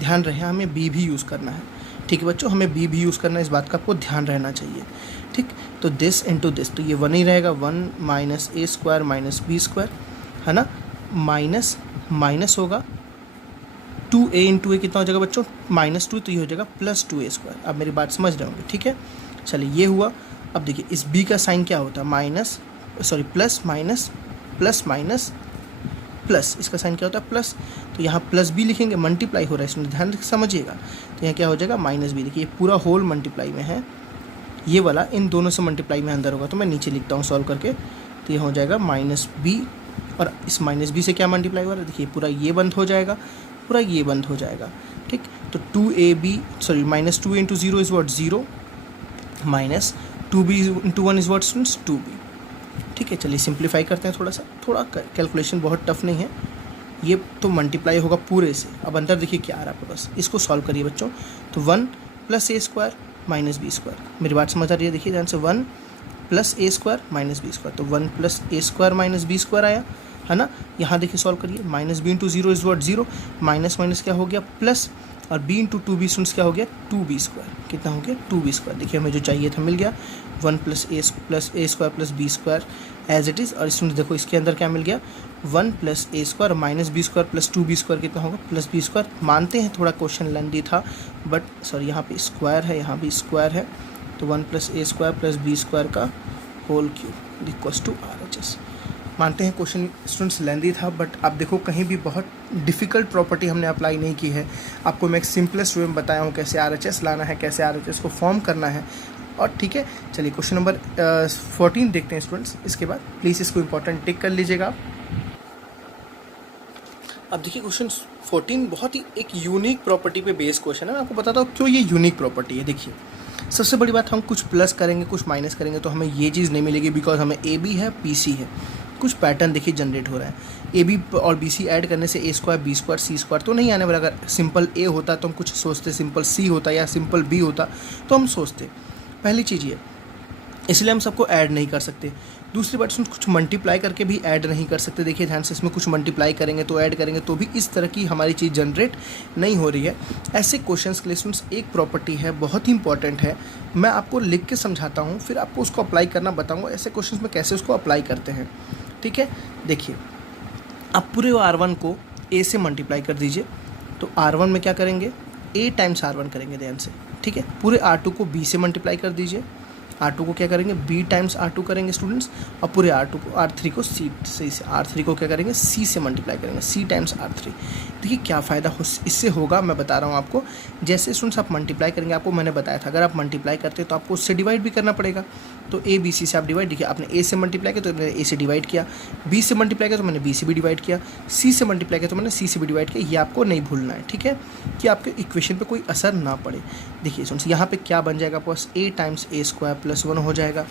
ध्यान रहे हमें B भी यूज़ करना है, ठीक है बच्चों, हमें B भी यूज़ करना है, इस बात का आपको ध्यान रहना चाहिए, ठीक। तो दिस इंटू दिस, तो ये 1 ही रहेगा, 1 minus A square minus b square, है ना, माइनस माइनस होगा 2A इंटू A कितना हो जाएगा बच्चों, -2, तो ये हो जाएगा +2A स्क्वायर। अब मेरी बात समझ रहे होंगे, ठीक है। चलिए ये हुआ। अब देखिए इस B का साइन क्या होता है, plus minus plus minus plus, इसका साइन क्या होता है प्लस, तो यहाँ प्लस B लिखेंगे, मल्टीप्लाई हो रहा है इसमें, ध्यान से समझिएगा। तो यहाँ क्या हो जाएगा -B, देखिए ये पूरा होल मल्टीप्लाई में है, ये वाला इन दोनों से मल्टीप्लाई में अंदर होगा, तो मैं नीचे लिखता हूँ सॉल्व करके, तो ये हो जाएगा -B, और इस -B से क्या मल्टीप्लाई हो रहा है, देखिए पूरा ये बंद हो जाएगा, पूरा ये बंद हो जाएगा, ठीक। तो -2 into 0 is what 0, minus 2B into 1 is what students 2B, ठीक है। चलिए सिंप्लीफाई करते हैं थोड़ा कैलकुलेशन बहुत टफ नहीं है, ये तो मल्टीप्लाई होगा पूरे से। अब अंदर देखिए क्या आ रहा है आपके पास, इसको सॉल्व करिए बच्चों। तो 1 plus A square minus b square, मेरी बात समझ आ रही है, देखिए ध्यान से 1 plus A square minus b square, तो 1 plus A square minus b square आया, है ना। यहाँ देखिए सॉल्व करिए, -B into 0 is what 0, minus minus क्या हो गया प्लस, और b into two b students क्या हो गया 2b स्क्वायर, कितना हो गया 2b स्क्वायर। देखिए हमें जो चाहिए था मिल गया 1 plus a square plus b square as it is. और स्टूडेंट्स देखो इसके अंदर क्या मिल गया 1 plus a square minus b square plus 2b square कितना होगा प्लस बी स्क्वायर। मानते हैं थोड़ा क्वेश्चन लेंदी था बट सॉरी यहाँ पे स्क्वायर है यहाँ भी स्क्वायर है, तो 1 plus a square plus b square का whole cube equals to RHS। मानते हैं क्वेश्चन स्टूडेंट्स लेंदी था बट आप देखो कहीं भी बहुत डिफ़िकल्ट प्रॉपर्टी हमने अप्लाई नहीं की है। आपको मैं एक सिंपलेस्ट वे में बताया हूँ कैसे RHS लाना है, कैसे RHS को फॉर्म करना है। और ठीक है चलिए क्वेश्चन नंबर 14 देखते हैं स्टूडेंट्स। इसके बाद प्लीज़ इसको इंपॉर्टेंट टिक कर लीजिएगा आप। अब देखिए क्वेश्चन 14 बहुत ही एक यूनिक प्रॉपर्टी पे बेस्ड क्वेश्चन है। मैं आपको बताता हूँ क्यों ये यूनिक प्रॉपर्टी है। देखिए सबसे बड़ी बात, हम कुछ प्लस करेंगे कुछ माइनस करेंगे तो हमें ये चीज़ नहीं मिलेगी, बिकॉज हमें ए बी है पी सी है। कुछ पैटर्न देखिए जनरेट हो रहा है, ए बी और बी सी ऐड करने से ए स्क्वायर बी स्क्वायर सी स्क्वायर तो नहीं आने वाला। अगर सिंपल ए होता तो हम कुछ सोचते, सिंपल सी होता या सिंपल बी होता तो हम सोचते। पहली चीज़ ये, इसलिए हम सबको ऐड नहीं कर सकते। दूसरी बात कुछ मल्टीप्लाई करके भी ऐड नहीं कर सकते। देखिए ध्यान से, इसमें कुछ मल्टीप्लाई करेंगे तो ऐड करेंगे तो भी इस तरह की हमारी चीज़ जनरेट नहीं हो रही है। ऐसे क्वेश्चंस के लिए स्टूडेंट्स एक प्रॉपर्टी है बहुत ही इंपॉर्टेंट है, मैं आपको लिख के समझाता हूँ फिर आपको उसको अप्लाई करना बताऊँगा ऐसे क्वेश्चंस में कैसे उसको अप्लाई करते हैं। ठीक है, देखिए आप पूरे R1 को A से मल्टीप्लाई कर दीजिए, तो R1 में क्या करेंगे A टाइम्स R1 करेंगे ध्यान से। ठीक है, पूरे R2 को B से मल्टीप्लाई कर दीजिए, R2 को क्या करेंगे B टाइम्स R2 करेंगे स्टूडेंट्स, और पूरे R3 को C से R3 को क्या करेंगे C से मल्टीप्लाई करेंगे, C टाइम्स R3। देखिए क्या फ़ायदा इससे होगा मैं बता रहा हूँ आपको। जैसे स्टूडेंट्स आप मल्टीप्लाई करेंगे, आपको मैंने बताया था अगर आप मल्टीप्लाई करते हैं तो आपको उससे डिवाइड भी करना पड़ेगा। तो A B C से आप डिवाइड, देखिए आपने A से मल्टीप्लाई किया तो मैंने A से डिवाइड किया, B से मल्टीप्लाई किया तो मैंने B से भी डिवाइड किया, C से मल्टीप्लाई किया तो मैंने C से भी डिवाइड किया। ये आपको नहीं भूलना है, ठीक है, कि आपके इक्वेशन पे कोई असर ना पड़े। देखिए स्टूडेंट्स यहाँ पे क्या बन जाएगा आपके पास A times A square plus 1 हो जाएगा।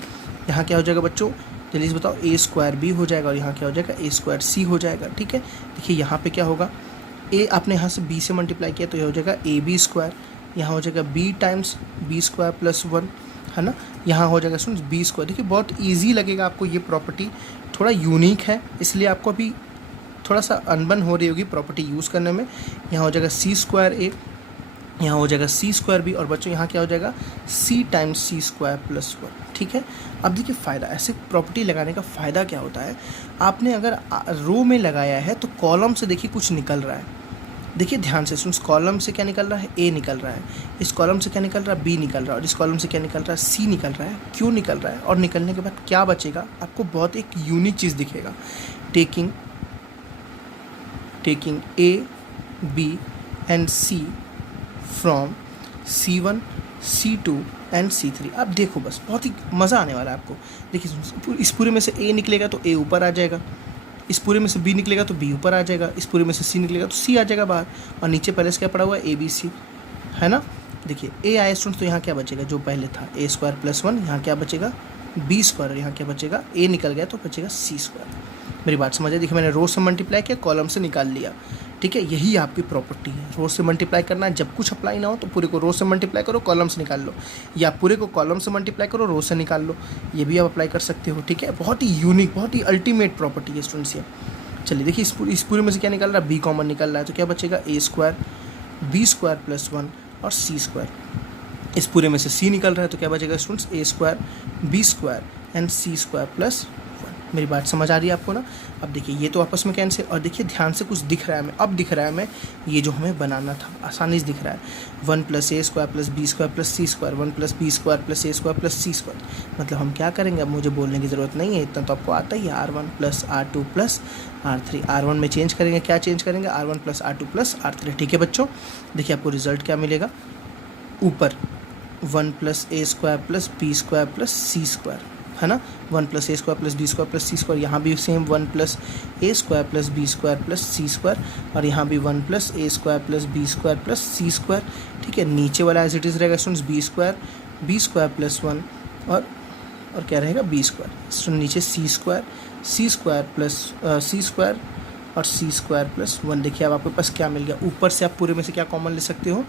यहाँ क्या हो जाएगा बच्चों, जल्दी से बताओ, A स्क्वायर B हो जाएगा और यहाँ क्या हो जाएगा A स्क्वायर C हो जाएगा। ठीक है, देखिए यहाँ पे क्या होगा, A आपने यहाँ से B से मल्टीप्लाई किया तो ये हो जाएगा AB स्क्वायर, यहाँ हो जाएगा B times B square plus 1, है ना, यहाँ हो जाएगा स्टूडेंट्स B स्क्वायर। देखिए बहुत ईजी लगेगा आपको, ये प्रॉपर्टी थोड़ा यूनिक है इसलिए आपको अभी थोड़ा सा अनबन हो रही होगी प्रॉपर्टी यूज़ करने में। यहाँ हो जाएगा C स्क्वायर A, यहाँ हो जाएगा C स्क्वायर B, और बच्चों यहाँ क्या हो जाएगा C times C square plus 1। ठीक है, अब देखिए फ़ायदा, ऐसे प्रॉपर्टी लगाने का फ़ायदा क्या होता है, आपने अगर रो में लगाया है तो कॉलम से देखिए कुछ निकल रहा है। देखिए ध्यान से सुन, कॉलम से क्या निकल रहा है A निकल रहा है, इस कॉलम से क्या निकल रहा है B निकल रहा है, और इस कॉलम से क्या निकल रहा है C निकल रहा है। क्यों निकल रहा है, और निकलने के बाद क्या बचेगा, आपको बहुत एक यूनिक चीज़ दिखेगा। Taking A B and C from C1 C2 and C3। अब देखो बस बहुत ही मज़ा आने वाला है आपको। देखिए इस पूरे में से A निकलेगा तो A ऊपर आ जाएगा, इस पूरे में से B निकलेगा तो B ऊपर आ जाएगा, इस पूरे में से C निकलेगा तो C आ जाएगा बाहर, और नीचे पहले से क्या पड़ा हुआ है ABC, है ना। देखिए A आया स्टूडेंट्स तो यहाँ क्या बचेगा, जो पहले था A स्क्वायर प्लस 1, यहाँ क्या बचेगा B स्क्वायर, और यहाँ क्या बचेगा A निकल गया तो बचेगा C स्क्वायर। मेरी बात समझ आए, देखिए मैंने रो से मल्टीप्लाई किया, कॉलम से निकाल लिया। ठीक है, यही आपकी प्रॉपर्टी है, रो से मल्टीप्लाई करना है। जब कुछ अप्लाई ना हो तो पूरे को रो से मल्टीप्लाई करो, कॉलम से निकाल लो, या पूरे को कॉलम से मल्टीप्लाई करो, रो से निकाल लो, ये भी आप अप्लाई कर सकते हो। ठीक है, बहुत ही यूनिक, बहुत ही अल्टीमेट प्रॉपर्टी है स्टूडेंट्स ये। चलिए देखिए इस पूरे में से क्या निकल रहा है, B कॉमन निकल रहा है तो क्या बचेगा A square B square plus 1 और C स्क्वायर। इस पूरे में से C निकल रहा है तो क्या बचेगा students A square B square and C square plus 1। मेरी बात समझ आ रही है आपको ना। अब देखिए ये तो आपस में कैंसिल, और देखिए ध्यान से कुछ दिख रहा है हमें, अब दिख रहा है हमें ये जो हमें बनाना था, आसानी से दिख रहा है 1 plus A square plus B square plus C square, 1 plus B square plus A square plus C square. मतलब हम क्या करेंगे, अब मुझे बोलने की ज़रूरत नहीं है, इतना तो आपको आता ही है, R1 plus R2 plus R3। R1 में चेंज करेंगे, क्या चेंज करेंगे, R1 plus R2 plus R3। ठीक है बच्चों, देखिए आपको रिजल्ट क्या मिलेगा, ऊपर 1 plus A square plus B square plus C square, है ना, 1 plus A square plus B square plus C square. यहाँ भी same 1 plus A square plus B square plus C square, और यहाँ भी 1 plus A square plus B square plus C square. ठीक है, नीचे वाला एज इट इज़ रहेगा स्टूडेंट्स B स्क्वायर प्लस 1 और क्या रहेगा B स्क्वायर। स्टूडेंट नीचे C square plus C square और C स्क्वायर प्लस 1। देखिए अब आपके पास क्या मिल गया, ऊपर से आप पूरे में से क्या कॉमन ले सकते हो,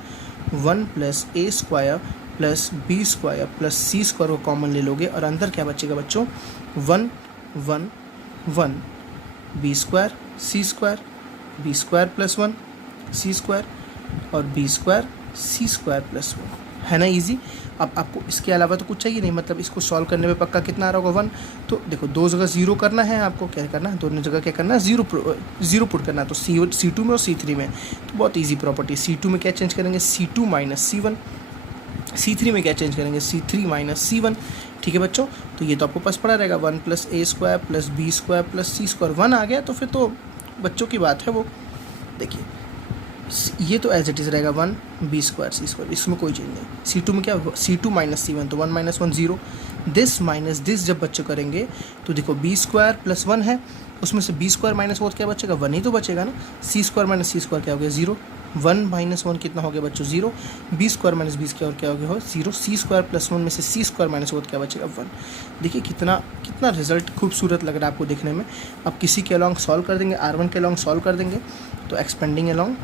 1 plus A square plus B square plus C square को कॉमन ले लोगे, और अंदर क्या बचेगा बच्चों 1 1 1 B square C square B square plus 1 C square, और बी स्क्वायर सी स्क्वायर प्लस 1, है ना इजी। अब आपको इसके अलावा तो कुछ चाहिए नहीं, मतलब इसको सॉल्व करने में पक्का कितना आ रहा होगा 1। तो देखो दो जगह जीरो करना है, आपको क्या करना है, दोनों जगह क्या करना है, जीरो पुट करना है। तो C2 में और C3 में, तो बहुत ईजी प्रॉपर्टी। C2 में क्या चेंज करेंगे, C2 माइनस C1, C3 में क्या चेंज करेंगे, C3 माइनस C1। ठीक है बच्चों, तो ये तो आपको पास पड़ा रहेगा 1 plus a square plus b square plus c square. 1 आ गया तो फिर तो बच्चों की बात है वो। देखिए ये तो एज इट इज़ रहेगा 1 बी स्क्वायर सी स्क्वायर, इसमें कोई चेंज नहीं। C2 में क्या होगा, C2 माइनस C1, तो 1 माइनस 1 0। दिस माइनस दिस जब बच्चे करेंगे तो देखो बी स्क्वायर प्लस 1 है, उसमें से बी स्क्वायर माइनस 1 क्या बचेगा, 1 ही तो बचेगा ना। सी स्क्वायर माइनस सी स्क्वायर क्या हो गया 0, 1 माइनस 1 कितना हो गया बच्चों 0, b square minus b square क्या हो गया हो 0, सी स्क्वायर प्लस 1 में से सी स्क्वायर माइनस 1 क्या बचेगा 1। देखिए कितना रिजल्ट खूबसूरत लग रहा है आपको देखने में। अब किसी के अलॉन्ग सॉल्व कर देंगे, R1 के अलॉन्ग सॉल्व कर देंगे, तो एक्सपेंडिंग अलॉन्ग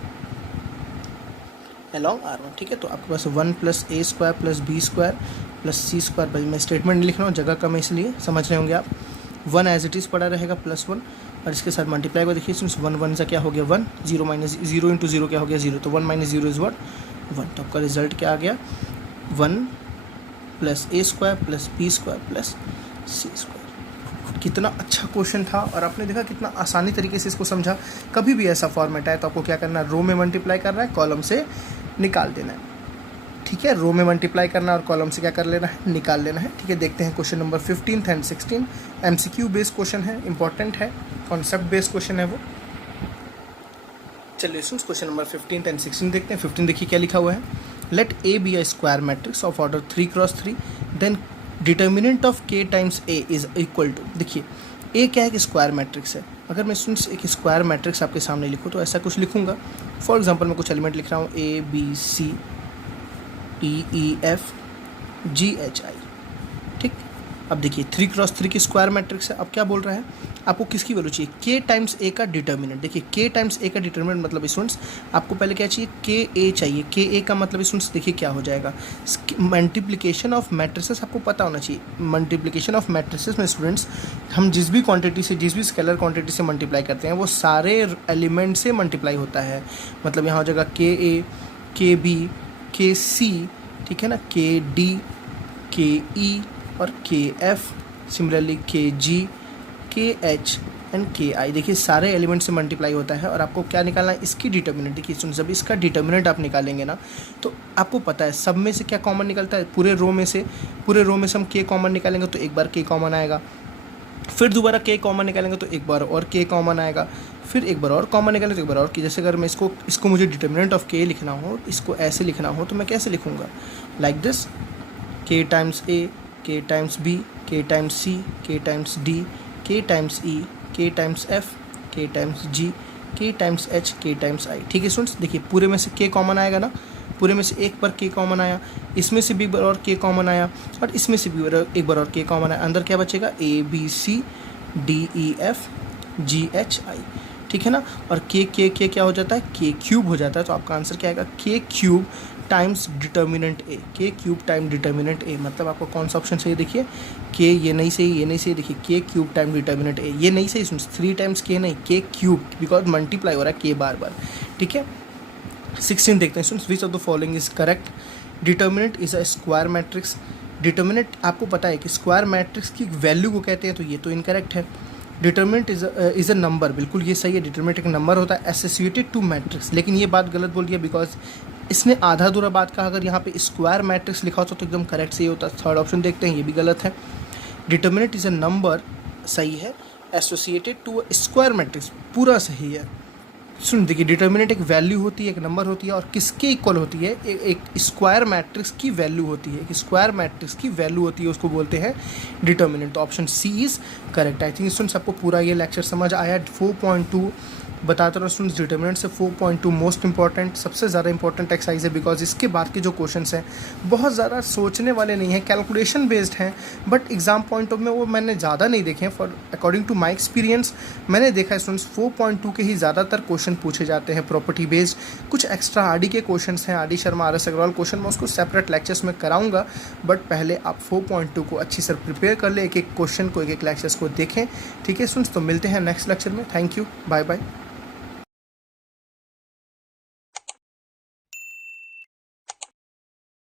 R1। ठीक है, तो आपके पास 1 plus a square plus b square plus c square, भाई मैं स्टेटमेंट नहीं लिख रहा हूँ, जगह कम है इसलिए, समझ रहे होंगे आप। 1 एज इट इज़ पड़ा रहेगा प्लस 1, और इसके साथ मल्टीप्लाई को देखिए, इसमें 1 1 से क्या हो गया 1, 0 माइनस 0 इंटू 0 क्या हो गया 0, तो 1 माइनस 0 इज़ व्हाट 1। तो आपका रिजल्ट क्या आ गया 1 plus a square plus b square plus c square. कितना अच्छा क्वेश्चन था, और आपने देखा कितना आसानी तरीके से इसको समझा। कभी भी ऐसा फॉर्मेट आए तो आपको क्या करना है, रो में मल्टीप्लाई करना है, कॉलम से निकाल देना है। ठीक है, रो में मल्टीप्लाई करना है और कॉलम से क्या कर लेना है, निकाल लेना है। ठीक है, देखते हैं question number 15 and 16। MCQ based question है, इंपॉर्टेंट है, कॉन्सेप्ट बेस्ड क्वेश्चन है वो। चलिए क्वेश्चन नंबर 15 एंड 16 देखते हैं। 15 देखिए क्या लिखा हुआ है, let A be a square matrix of order 3x3, then determinant of k times a is equal to. देखिए a क्या है कि स्क्वायर मैट्रिक्स है। अगर मैं स्टूडेंट्स एक स्क्वायर मैट्रिक्स आपके सामने लिखूँ तो ऐसा कुछ लिखूँगा। फॉर एग्जांपल मैं कुछ एलिमेंट लिख रहा हूँ A B C D E F G H I। ठीक, अब देखिए 3x3 की स्क्वायर मैट्रिक्स है। अब क्या बोल रहा है, आपको किसकी वैल्यू चाहिए, k टाइम्स a का डिटर्मिनेंट। देखिए k टाइम्स a का डिटर्मिनेंट मतलब स्टूडेंट्स आपको पहले क्या चाहिए, k a चाहिए। k a का मतलब स्टूडेंट्स देखिए क्या हो जाएगा, मल्टीप्लिकेशन ऑफ मैट्रिसेस आपको पता होना चाहिए। मल्टीप्लिकेशन ऑफ मैट्रिसेस में स्टूडेंट्स हम जिस भी क्वांटिटी से, जिस भी स्केलर क्वांटिटी से मल्टीप्लाई करते हैं वो सारे एलिमेंट से मल्टीप्लाई होता है। मतलब यहाँ हो जाएगा k a k b k c, ठीक है ना, k d k e और के एफ, सिमिलरली के जी के एच एंड के आई। देखिए सारे एलिमेंट से मल्टीप्लाई होता है, और आपको क्या निकालना है, इसकी डिटर्मिनेंट। देखिए सुन, जब इसका डिटर्मिनेंट आप निकालेंगे ना तो आपको पता है सब में से क्या कॉमन निकलता है, पूरे रो में से हम के कॉमन निकालेंगे तो एक बार के कॉमन आएगा, फिर दोबारा के कॉमन निकालेंगे तो एक बार और के कॉमन आएगा, फिर एक बार और कॉमन निकालेंगे तो एक बार और। कि जैसे अगर मैं इसको मुझे डिटर्मिनेंट ऑफ के लिखना हो, इसको ऐसे लिखना हो तो मैं कैसे लिखूँगा, लाइक दिस, के times A, k times b, k times c, k times d, k times e, k times f, k times g, k times h, k times i। ठीक है स्टूडेंट्स, देखिए पूरे में से k कॉमन आएगा ना, पूरे में से एक बार k कॉमन आया, इसमें से भी एक बार और k कॉमन आया, और इसमें से भी एक बार और k कॉमन आया। अंदर क्या बचेगा, a b c d e f g h i। ठीक है ना, और k क्या हो जाता है, k क्यूब हो जाता है। तो आपका आंसर क्या आएगा, k क्यूब टाइम्स डिटर्मिनेंट ए, k क्यूब टाइम डिटर्मिनेंट ए। मतलब आपको कौन सा ऑप्शन चाहिए, देखिए k, ये नहीं सही, ये नहीं सही। देखिए k क्यूब टाइम डिटर्मिनेंट ए, ये नहीं सही, सुन 3 टाइम्स k नहीं, k क्यूब, बिकॉज मल्टीप्लाई हो रहा है k बार बार। ठीक है, 16 देखते हैं students, which of the following is correct. Determinant is a square matrix. Determinant आपको पता है कि स्क्वायर मैट्रिक्स की वैल्यू को कहते हैं, तो ये तो इनकरेक्ट है। डिटर्मिनेंट इज़ अ नंबर, बिल्कुल ये सही है, डिटर्मिनेंट एक नंबर होता है एसोसिएटेड टू मैट्रिक्स। लेकिन ये बात गलत बोल दिया, बिकॉज इसने आधा अधूरा बात कहा। अगर यहाँ पे स्क्वायर मैट्रिक्स लिखा होता तो एकदम करेक्ट सही होता। थर्ड ऑप्शन देखते हैं, ये भी गलत है। डिटर्मिनेंट इज़ अ नंबर सही है, एसोसिएटेड टू स्क्वायर मैट्रिक्स पूरा सही है। सुन देखिए, डिटर्मिनेंट एक वैल्यू होती है, एक नंबर होती है, और किसके इक्वल होती है, एक स्क्वायर मैट्रिक्स की वैल्यू होती है। एक स्क्वायर मैट्रिक्स की वैल्यू होती है, उसको बोलते हैं डिटर्मिनेंट। तो option c is correct. I think students आपको पूरा ये लेक्चर समझ आया। 4.2 बताता रहा स्टूडेंट्स, डिटर्मिनेंट से 4.2 मोस्ट इंपॉर्टेंट, सबसे ज़्यादा इंपॉर्टेंट एक्सरसाइज है, बिकॉज इसके बाद के जो क्वेश्चंस हैं बहुत ज़्यादा सोचने वाले नहीं हैं, कैलकुलेशन बेस्ड हैं, बट एग्जाम पॉइंट ऑफ में वो मैंने ज़्यादा नहीं देखे हैं। For according to my experience मैंने देखा है स्टूडेंट्स 4.2 के ही ज़्यादातर क्वेश्चन पूछे जाते हैं प्रॉपर्टी बेस्ड। कुछ एक्स्ट्रा आरडी के क्वेश्चन हैं, RD Sharma, RS Agarwal question, मैं उसको सेपरेट लेक्चर्स में कराऊंगा, बट पहले आप 4.2 को अच्छी से प्रिपेयर कर ले, एक एक क्वेश्चन को, एक एक लेक्चर्स को देखें। ठीक है स्टूडेंट्स, तो मिलते हैं नेक्स्ट लेक्चर में। Thank you, bye bye.